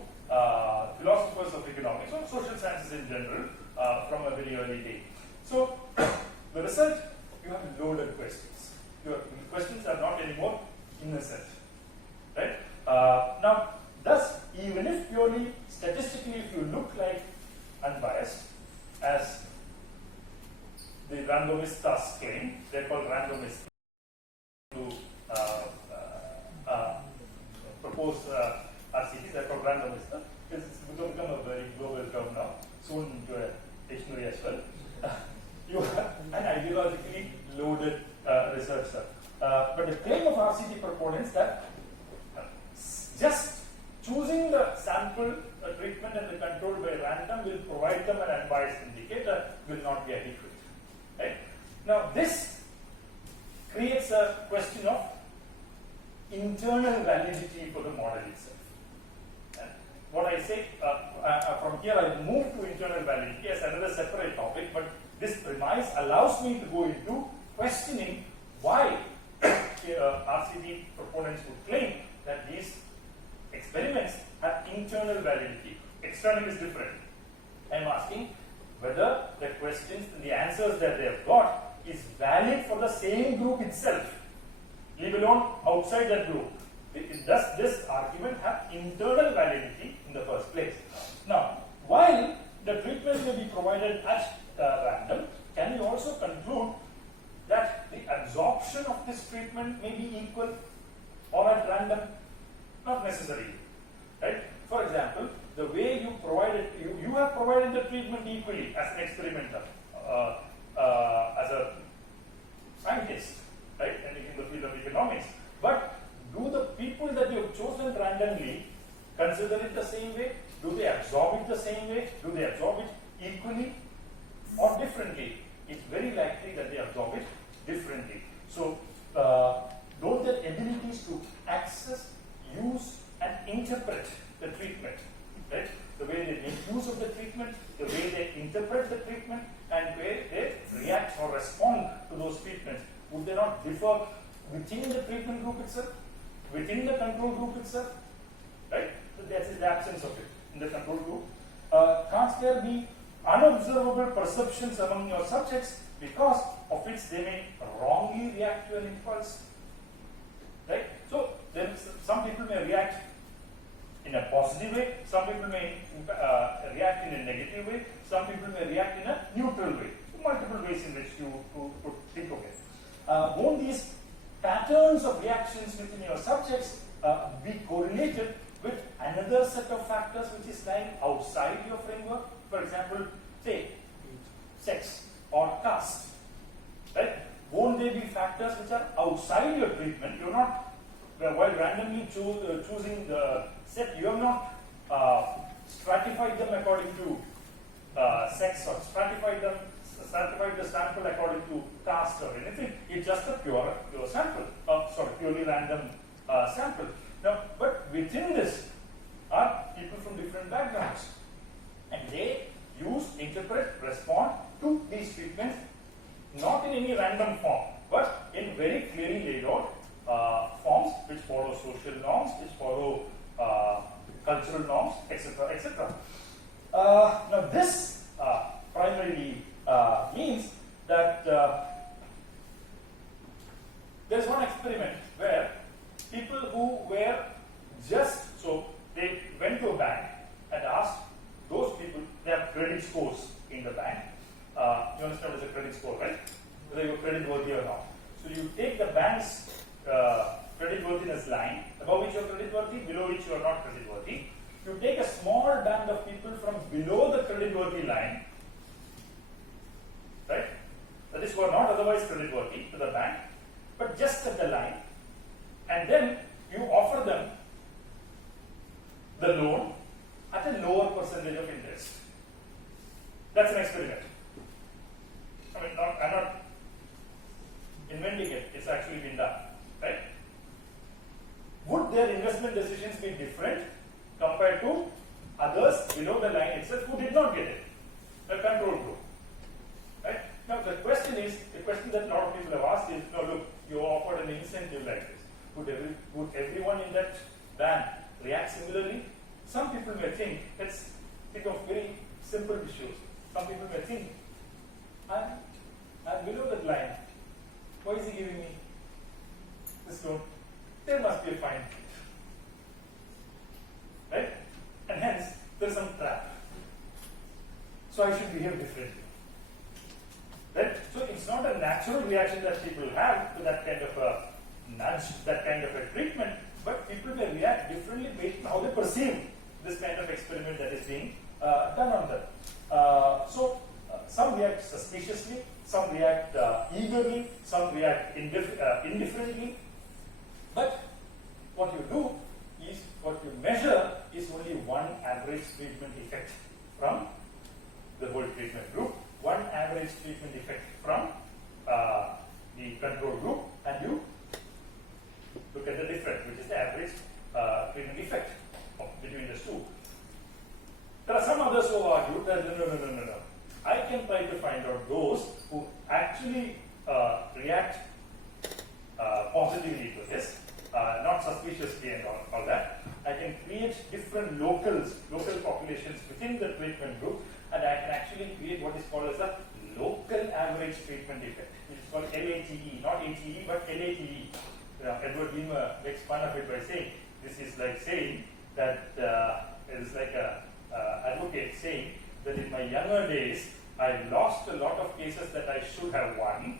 philosophers of economics or social sciences in general from a very early day. So, the result, you have loaded questions. Your questions are not anymore innocent, right? Now, thus, even if purely statistically, if you look like unbiased, as the randomists claim, they're called randomists to propose RCTs, they're called randomists. It's become a very global term now, soon into a dictionary as well. You have an ideologically loaded researcher. But the claim of RCT proponents that just choosing the sample treatment and the control by random will provide them an unbiased indicator will not be adequate. Right? Now, this creates a question of internal validity for the model itself. What I say from here, I move to internal validity as another separate topic, but this premise allows me to go into questioning why RCT proponents would claim that these experiments have internal validity. External is different. I am asking whether the questions and the answers that they have got is valid for the same group itself, leave alone outside that group. Does this argument have internal validity in the first place? Now, while the treatment may be provided at random, can you also conclude that the absorption of this treatment may be equal or at random? Not necessarily. Right? For example, the way you provided, you have provided the treatment equally as an experimenter, as a scientist, right, and in the field of economics. But do the people that you have chosen randomly consider it the same way? Do they absorb it the same way? Do they absorb it equally or differently? It's very likely that they absorb it differently. So, those their abilities to access, use, and interpret the treatment, right? The way they make use of the treatment, the way they interpret the treatment, and where they react or respond to those treatments, would they not differ within the treatment group itself, within the control group itself, right? So that is the absence of it in the control group. Can't there be unobservable perceptions among your subjects because of which they may wrongly react to an impulse, right? So then some people may react in a positive way, some people may react in a negative way, some people may react in a neutral way. So multiple ways in which you could think of it. Won't these patterns of reactions within your subjects be correlated with another set of factors which is lying outside your framework? For example, say, sex or caste, right? Won't they be factors which are outside your treatment? You're not, while randomly choosing the set, you have not stratified them according to sex or stratified the sample according to caste or anything. It's just a pure sample, purely random sample. Now, but within this are people from different backgrounds, and they use, interpret, respond to these treatments not in any random form, but in very clearly laid out forms which follow social norms, which follow cultural norms, etc., etc. Now, this primarily means that there's one experiment where people who were just, so they went to a bank and asked those people, they have credit scores in the bank. You understand what is a credit score, right? Whether you're credit worthy or not. So you take the bank's credit worthiness line, above which you're credit worthy, below which you are not credit worthy. You take a small band of people from below the credit worthy line, right? That is who are not otherwise creditworthy to the bank, but just at the line, and then you offer them the loan at a lower percentage of interest. That's an experiment. I mean, I'm not inventing it, it's actually been done, right? Would their investment decisions be different compared to others below the line itself who did not get it? The control group, right? Now the question that a lot of people have asked is, no, look, you offered an incentive like this. Would everyone in that band react similarly? Some people may think, let's think of very simple issues. Some people may think, I'm below that line. Why is he giving me this loan? There must be a fine. Right? And hence, there's some trap. So I should behave differently. Right? So it's not a natural reaction that people have to that kind of a nudge, that kind of a treatment, but people may react differently based on how they perceive this kind of experiment that is being done on them. Some react suspiciously, some react eagerly, some react indifferently. But what you do is, what you measure is only one average treatment effect from the whole treatment group, one average treatment effect from the control group, and you look at the difference, which is the average treatment effect between the two. There are some others who argue that no. I can try to find out those who actually react positively to this, not suspiciously and all that. I can create different local populations within the treatment group, and I can actually create what is called as a local average treatment effect, which is called LATE, not ATE, but LATE. Edward Kremer makes fun of it by saying, this is like saying that, it is like a advocate saying that in my younger days, I lost a lot of cases that I should have won,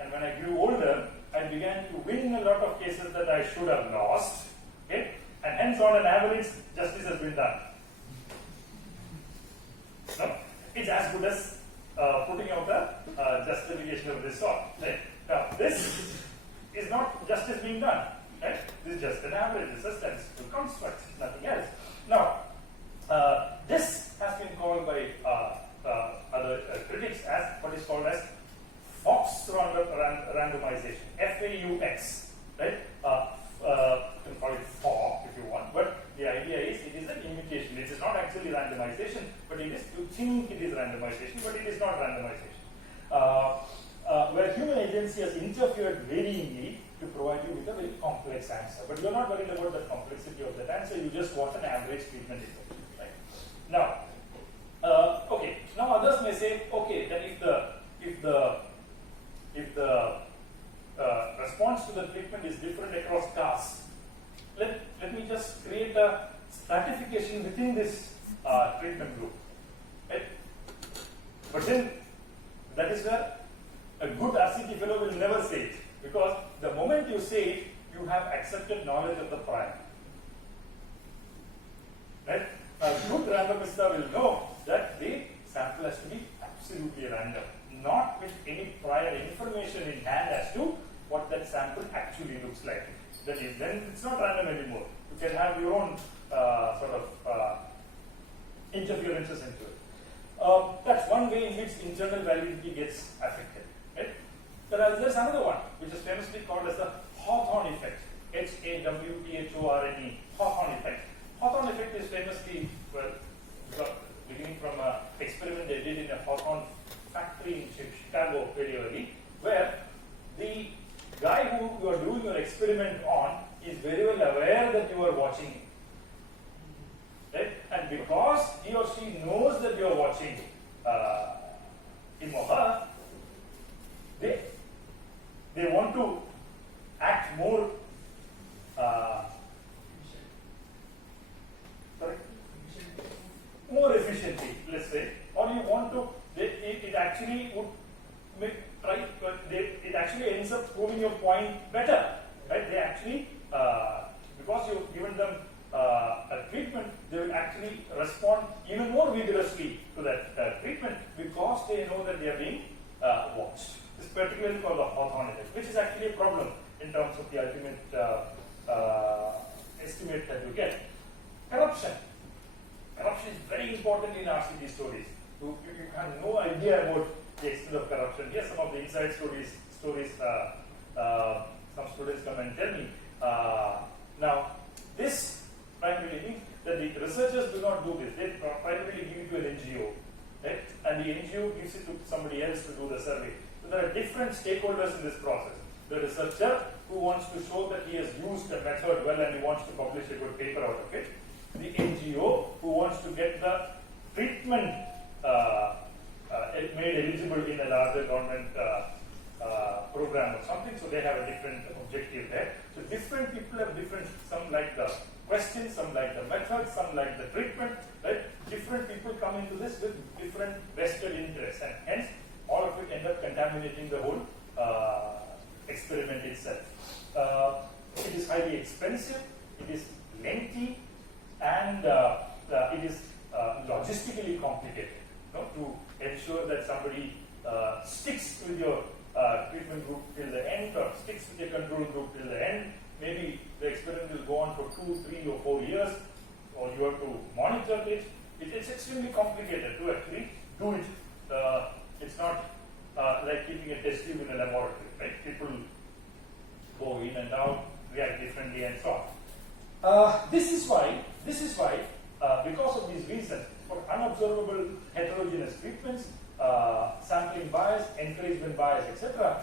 and when I grew older, I began to win a lot of cases that I should have lost, okay? And hence on an average, justice has been done. No, it's as good as putting out a justification of this sort. Right? Now, this is not justice being done. Right? This is just an average. This is a statistical construct, nothing else. Now, this has been called by other critics as what is called as Fox randomization, FAUX, right? You can call it FAW if you want, but the idea is it is an imitation. It is not actually randomization, but it is, you think it is randomization, but it is not randomization. Where human agency has interfered varyingly to provide you with a very complex answer. But you are not worried about the complexity of that answer, you just want an average treatment effect. Right? Now, okay, now others may say, okay, then if the response to the treatment is different across tasks, let me just create a stratification within this treatment group. Right? But then that is where a good RCT fellow will never say it, because the moment you say it, you have accepted knowledge of the prior. Right? A good randomist will know that the sample has to be absolutely random, not with any prior information in hand as to what that sample actually looks like. That is, then it's not random anymore. You can have your own interferences into it. That's one way in which internal validity gets affected. Right? There's another one, which is famously called as the Hawthorne effect. Hawthorne, Hawthorne effect. Hawthorne effect is famously, beginning from an experiment they did in a Hawthorne factory in Chicago very early, where the guy who you are doing your experiment on is very well aware that you are watching him. Right? And because he or she knows that you are watching him or her, they want to act more more efficiently, let's say, or you want to, it actually would make it actually ends up proving your point better, right? They actually, because you've given them a treatment, they will actually respond even more vigorously to that treatment because they know that they are being watched. This particularly called the Hawthorne effect, which is actually a problem in terms of the ultimate estimate that you get. Corruption. Corruption is very important in RCT stories. You have no idea about the extent of corruption. Here, some of the inside stories. Some students come and tell me. Now, this primarily means that the researchers do not do this. They primarily give it to an NGO, right? And the NGO gives it to somebody else to do the survey. So there are different stakeholders in this process. The researcher who wants to show that he has used the method well and he wants to publish a good paper out of it. The NGO who wants to get the treatment made eligible in a larger government program or something, so they have a different objective there. So different people have different, some like the questions, some like the method, some like the treatment, right? Different people come into this with different vested interests, and hence all of it end up contaminating the whole experiment itself. It is highly expensive, it is lengthy, and it is logistically complicated, to ensure that somebody sticks with your treatment group till the end, or sticks with your control group till the end. Maybe the experiment will go on for 2, 3, or 4 years, or you have to monitor it. It's extremely complicated to actually do it. It's not like keeping a test tube in a laboratory, right? People go in and out, react differently, and so on. This is why, because of these reasons, for unobservable heterogeneous treatments, sampling bias, encouragement bias, etc.,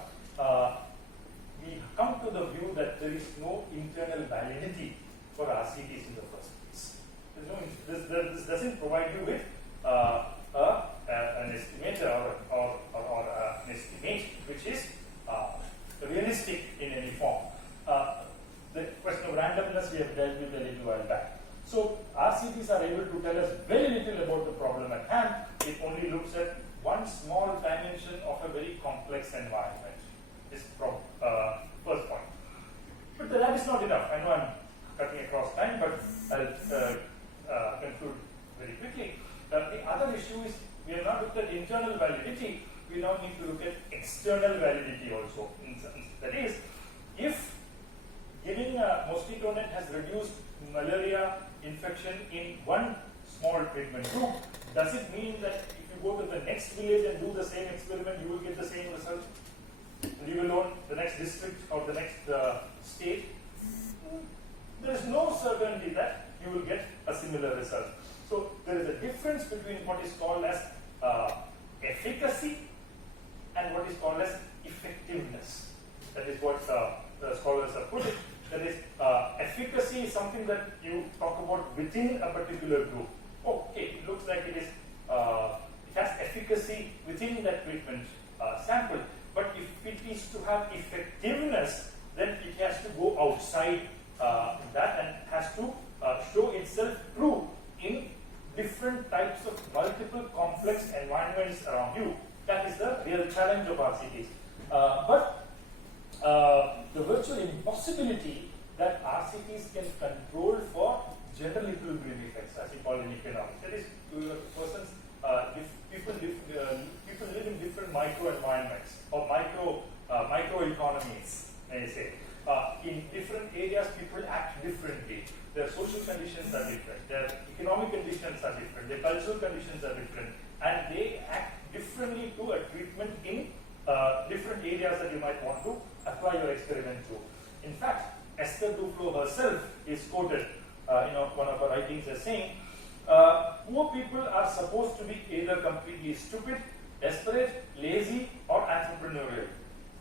we come to the view that there is no internal validity for RCTs in the first place. This doesn't provide you with an estimator or an estimate which is realistic in any form. The question of randomness we have dealt with a little while back. So RCTs are able to tell us very little about the problem at hand. It only looks at one small dimension of a very complex environment. This first point. But that is not enough. I know I'm cutting across time, but I'll conclude very quickly. The other issue is we have not looked at internal validity. We now need to look at external validity also. That is, if giving a mosquito net has reduced malaria infection in one small treatment group, does it mean that if you go to the next village and do the same experiment, you will get the same result? Leave alone the next district or the next state? There is no certainty that you will get a similar result. So there is a difference between what is called as efficacy and what is called as effectiveness. That is what the scholars have put it. That is, efficacy is something that you talk about within a particular group. Okay, it looks like it has efficacy within that treatment sample. But if it is to have effectiveness, then it has to go outside that and has to show itself true in different types of multiple complex environments around you. That is the real challenge of RCTs. But the virtual impossibility that RCTs can control for general equilibrium effects, as we call in economics. That is, persons, people live in different micro environments or micro economies, may I say. In different areas, people act differently. Their social conditions are different. Their economic conditions are different. Their cultural conditions are different, and they act differently to a treatment in different areas that you might want to apply your experiment to. In fact, Esther Duflo herself is quoted in one of her writings as saying, poor people are supposed to be either completely stupid, desperate, lazy, or entrepreneurial.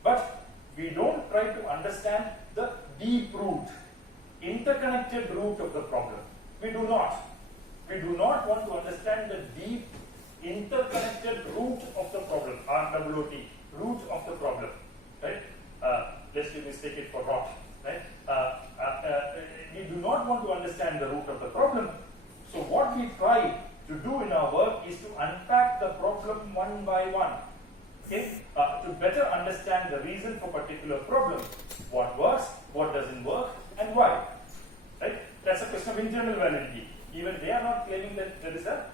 But we don't try to understand the deep root, interconnected root of the problem. We do not. We do not want to understand the deep, interconnected root of the problem, RWOT, root of the problem. Right? Lest you mistake it for rot. Right? We do not want to understand the root of the problem. So what we try to do in our work is to unpack the problem one by one. Okay? To better understand the reason for particular problem. What works, what doesn't work, and why. Right? That's a question of internal validity. Even they are not claiming that there is a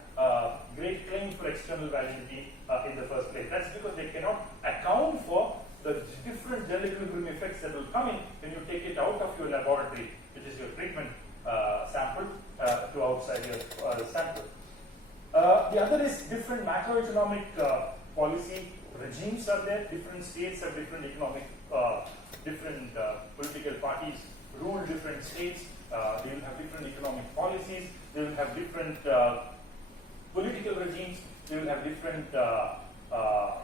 great claim for external validity in the first place. That's because they cannot account for equilibrium effects that will come in when you take it out of your laboratory, which is your treatment sample, to outside your sample. The other is different macroeconomic policy regimes are there. Different states have different economic, different political parties rule different states. They will have different economic policies. They will have different political regimes. They will have different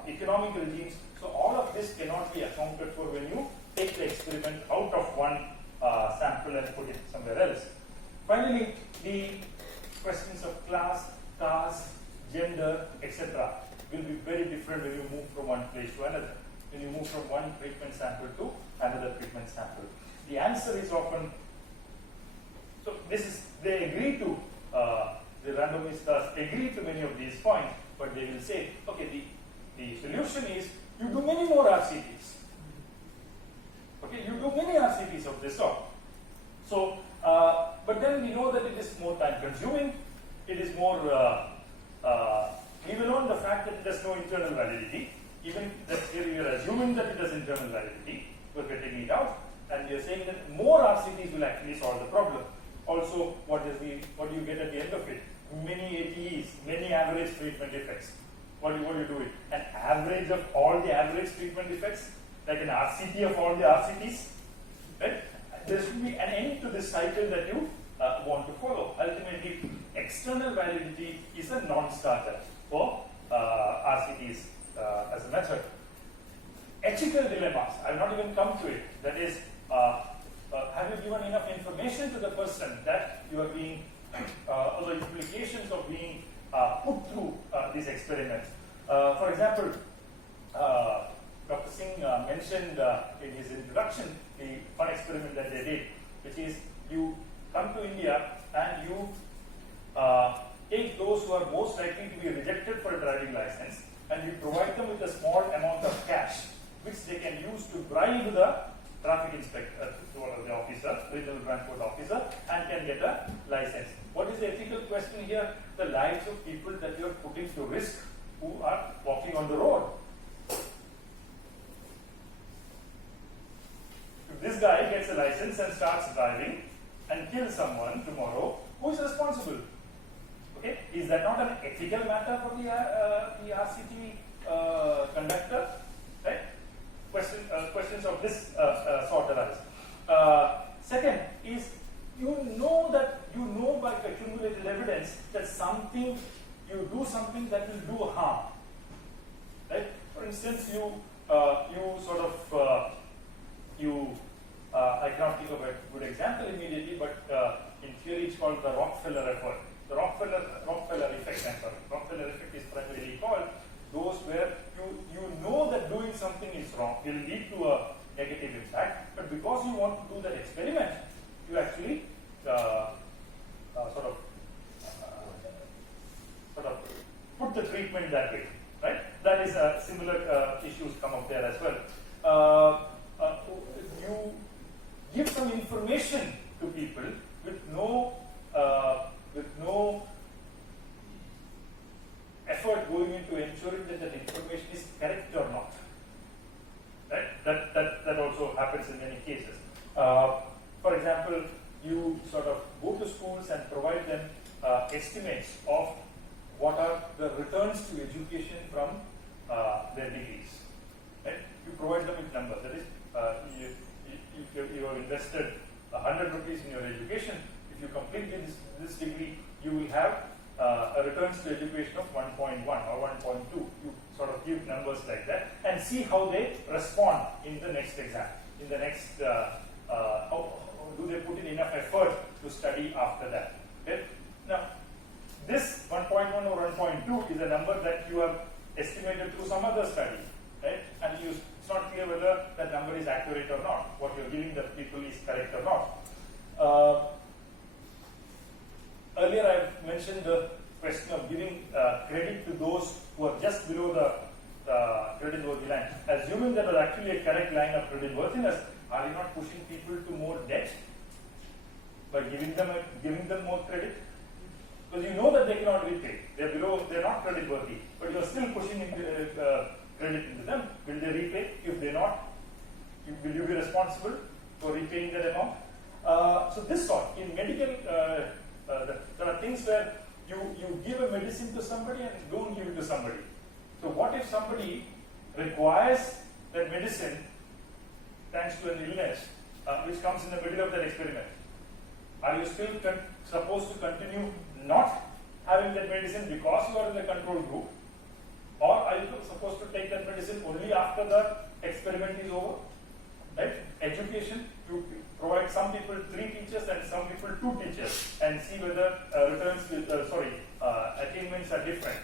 economic regimes. So all of this cannot be accounted for when you take the experiment out of one sample and put it somewhere else. Finally, the questions of class, caste, gender, etc. will be very different when you move from one place to another. When you move from one treatment sample to another treatment sample. The answer is often, so this is, they agree to, the randomists agree to many of these points, but they will say, okay, the solution is you do many more RCTs. Okay, you do many RCTs of this sort. So, but then we know that it is more time consuming, it is more, even on the fact that it has no internal validity, even that here we are assuming that it has internal validity, we're getting it out, and we are saying that more RCTs will actually solve the problem. Also, what do you get at the end of it? Many ATEs, many average treatment effects. What do you do it? An average of all the average treatment effects, like an RCT of all the RCTs, right? There should be an end to this cycle that you want to follow. Ultimately, external validity is a non-starter for RCTs as a method. Ethical dilemmas, I have not even come to it. That is, have you given enough information to the person that you are being, or the implications of being put through these experiments? For example, Dr. Singh mentioned in his introduction the fun experiment that they did, which is you come to India and you take those who are most likely to be rejected for a driving license, and you provide them with a small amount of cash, which they can use to bribe the traffic inspector, or the officer, regional transport officer, and can get a license. What is the ethical question here? The lives of people that you are putting to risk who are walking on the road. If this guy gets a license and starts driving and kills someone tomorrow, who is responsible? Okay, is that not an ethical matter for the RCT conductor? Right? Questions of this sort arise. Second is you know by accumulated evidence that you do something that will do harm. Right? For instance, I cannot think of a good example immediately, but in theory it's called the Rockefeller effort. The Rockefeller effect, Rockefeller effect is primarily called those where you know that doing something is wrong will lead to a negative impact, but because you want to do that experiment, you actually sort of put the treatment that way, right? That is similar issues come up there as well. You give some information to people with no effort going into ensuring that that information is correct or not. Right? That also happens in many cases. For example, you sort of go to schools and provide them estimates of what are the returns to education from their degrees. Right? You provide them with numbers. That is, if you have invested 100 rupees in your education, if you complete this degree, you will have a returns to education of 1.1 or 1.2. You sort of give numbers like that and see how they respond in the next exam. In the next, how do they put in enough effort to study after that? Okay? Now, this 1.1 or 1.2 is a number that you have estimated through some other study, right? And it's not clear whether that number is accurate or not. What you're giving the people is correct or not. Earlier I mentioned the question of giving credit to those who are just below the creditworthy line. Assuming that was actually a correct line of creditworthiness, are you not pushing people to more debt by giving them more credit? Because you know that they cannot repay. They're not creditworthy, but you're still pushing credit into them. Will they repay? If they're not, Will you be responsible for repaying that amount? So this sort, in medical, there are things where you give a medicine to somebody and don't give it to somebody. So what if somebody requires that medicine thanks to an illness which comes in the middle of that experiment? Are you still supposed to continue not having that medicine because you are in the control group? Or are you supposed to take that medicine only after the experiment is over? Right? Education, you provide some people 3 teachers and some people 2 teachers and see whether attainments are different.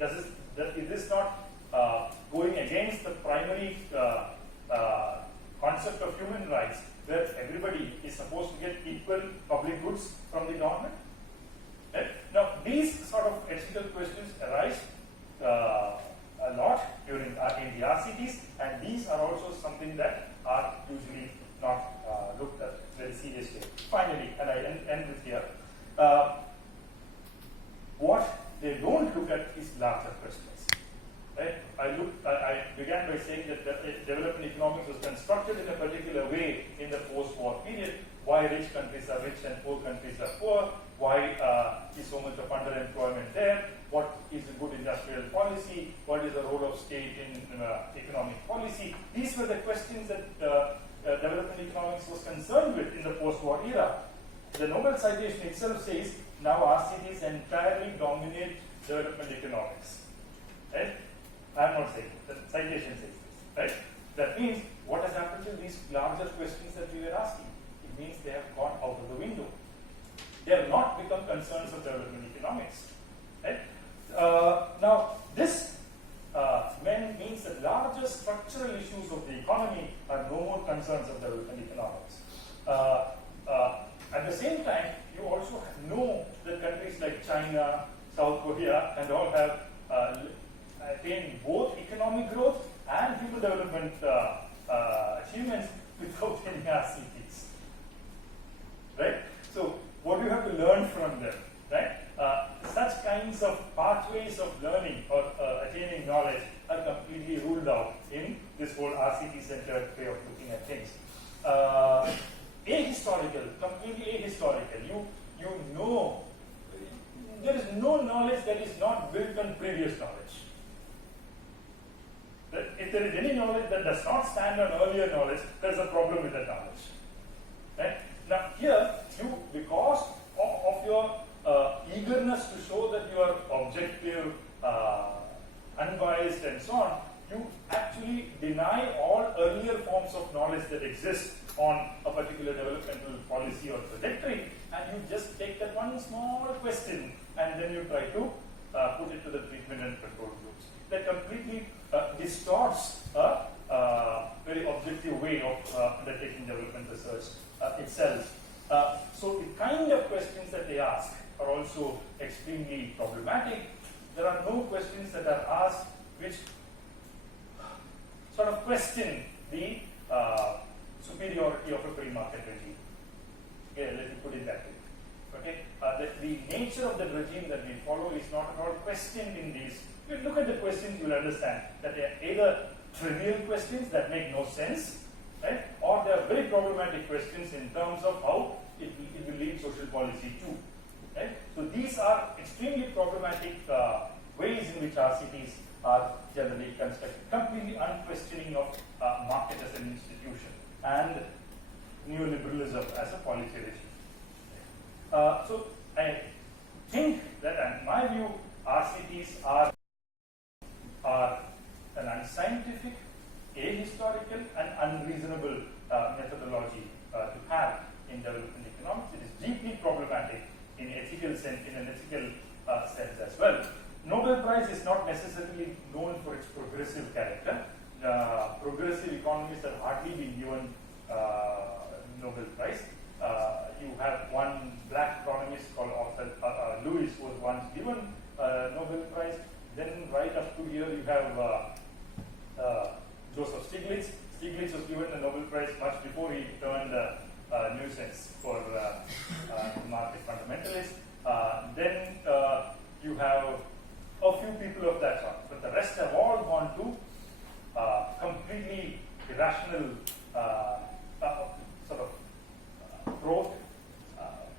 Is this not going against the primary concept of human rights, where everybody is supposed to get equal public goods from the government? Right? Now, these sort of ethical questions arise a lot during in the RCTs, and these are also something that are usually not looked at very seriously. Finally, and I end with here, what they don't look at is larger questions. Right? I began by saying that development economics was constructed in a particular way in the post-war period. Why rich countries are rich and poor countries are poor? Why is so much of underemployment there? What is a good industrial policy? What is the role of state in economic policy? These were the questions that development economics was concerned with in the post-war era. The Nobel citation itself says now RCTs entirely dominate development economics. Right? I am not saying it. The citation says this. Right? That means what has happened to these larger questions that we were asking? It means they have gone out of the window. They have not become concerns of development economics. Right? Now, this means that larger structural issues of the economy are no more concerns of development economics. At the same time, you also know that countries like China, South Korea, and all have attained both economic growth and human development achievements without any RCTs. Right? So, what do you have to learn from them? Right? Such kinds of pathways of learning or attaining knowledge are completely ruled out in this whole RCT-centered way of looking at things. Ahistorical, completely ahistorical. You know, there is no knowledge that is not built on previous knowledge. If there is any knowledge that does not stand on earlier knowledge, there is a problem with that knowledge. Right? Now here, because of your eagerness to show that you are objective, unbiased, and so on, you actually deny all earlier forms of knowledge that exist on a particular developmental policy or trajectory, and you just take that one small question and then you try to put it to the treatment and control groups. That completely distorts a very objective way of undertaking development research itself. So the kind of questions that they ask are also extremely problematic. There are no questions that are asked which sort of question the superiority of a free market regime. Okay, let me put it that way. Okay, the nature of the regime that we follow is not at all questioned in these. If you look at the questions, you will understand that they are either trivial questions that make no sense, right, or they are very problematic questions in terms of how it will lead social policy to. Right? So these are extremely problematic ways in which RCTs are generally constructed, completely unquestioning of market as an institution and neoliberalism as a policy regime. So I think that, in my view, RCTs are an unscientific, ahistorical, and unreasonable methodology to have in development economics. It is deeply problematic in an ethical sense as well. Nobel Prize is not necessarily known for its progressive character. Progressive economists have hardly been given Nobel Prize. You have one black economist called Lewis who was once given Nobel Prize. Then right up to here you have Joseph Stiglitz. Stiglitz was given the Nobel Prize much before he turned nuisance for market fundamentalists. Then you have a few people of that sort, but the rest have all gone to completely irrational sort of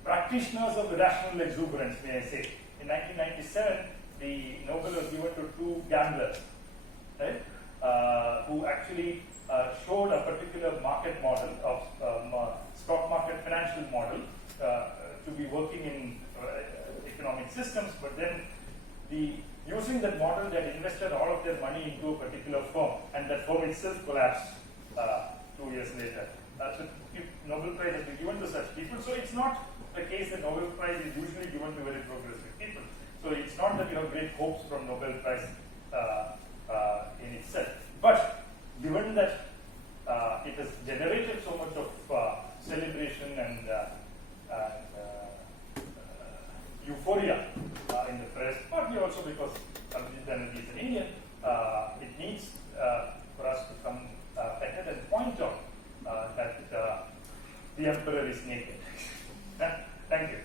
practitioners of irrational exuberance, may I say. In 1997, the Nobel was given to two gamblers, right, who actually showed a particular market model of stock market financial model to be working in economic systems, but then using that model, they invested all of their money into a particular firm, and that firm itself collapsed 2 years later. So Nobel Prize has been given to such people. So it's not the case that Nobel Prize is usually given to very progressive people. So it's not that great hopes from Nobel Prize in itself. But given that it has generated so much of celebration and euphoria in the press, partly also because Abhijit Banerjee is an Indian, it needs for us to come ahead and point out that the emperor is naked. Thank you.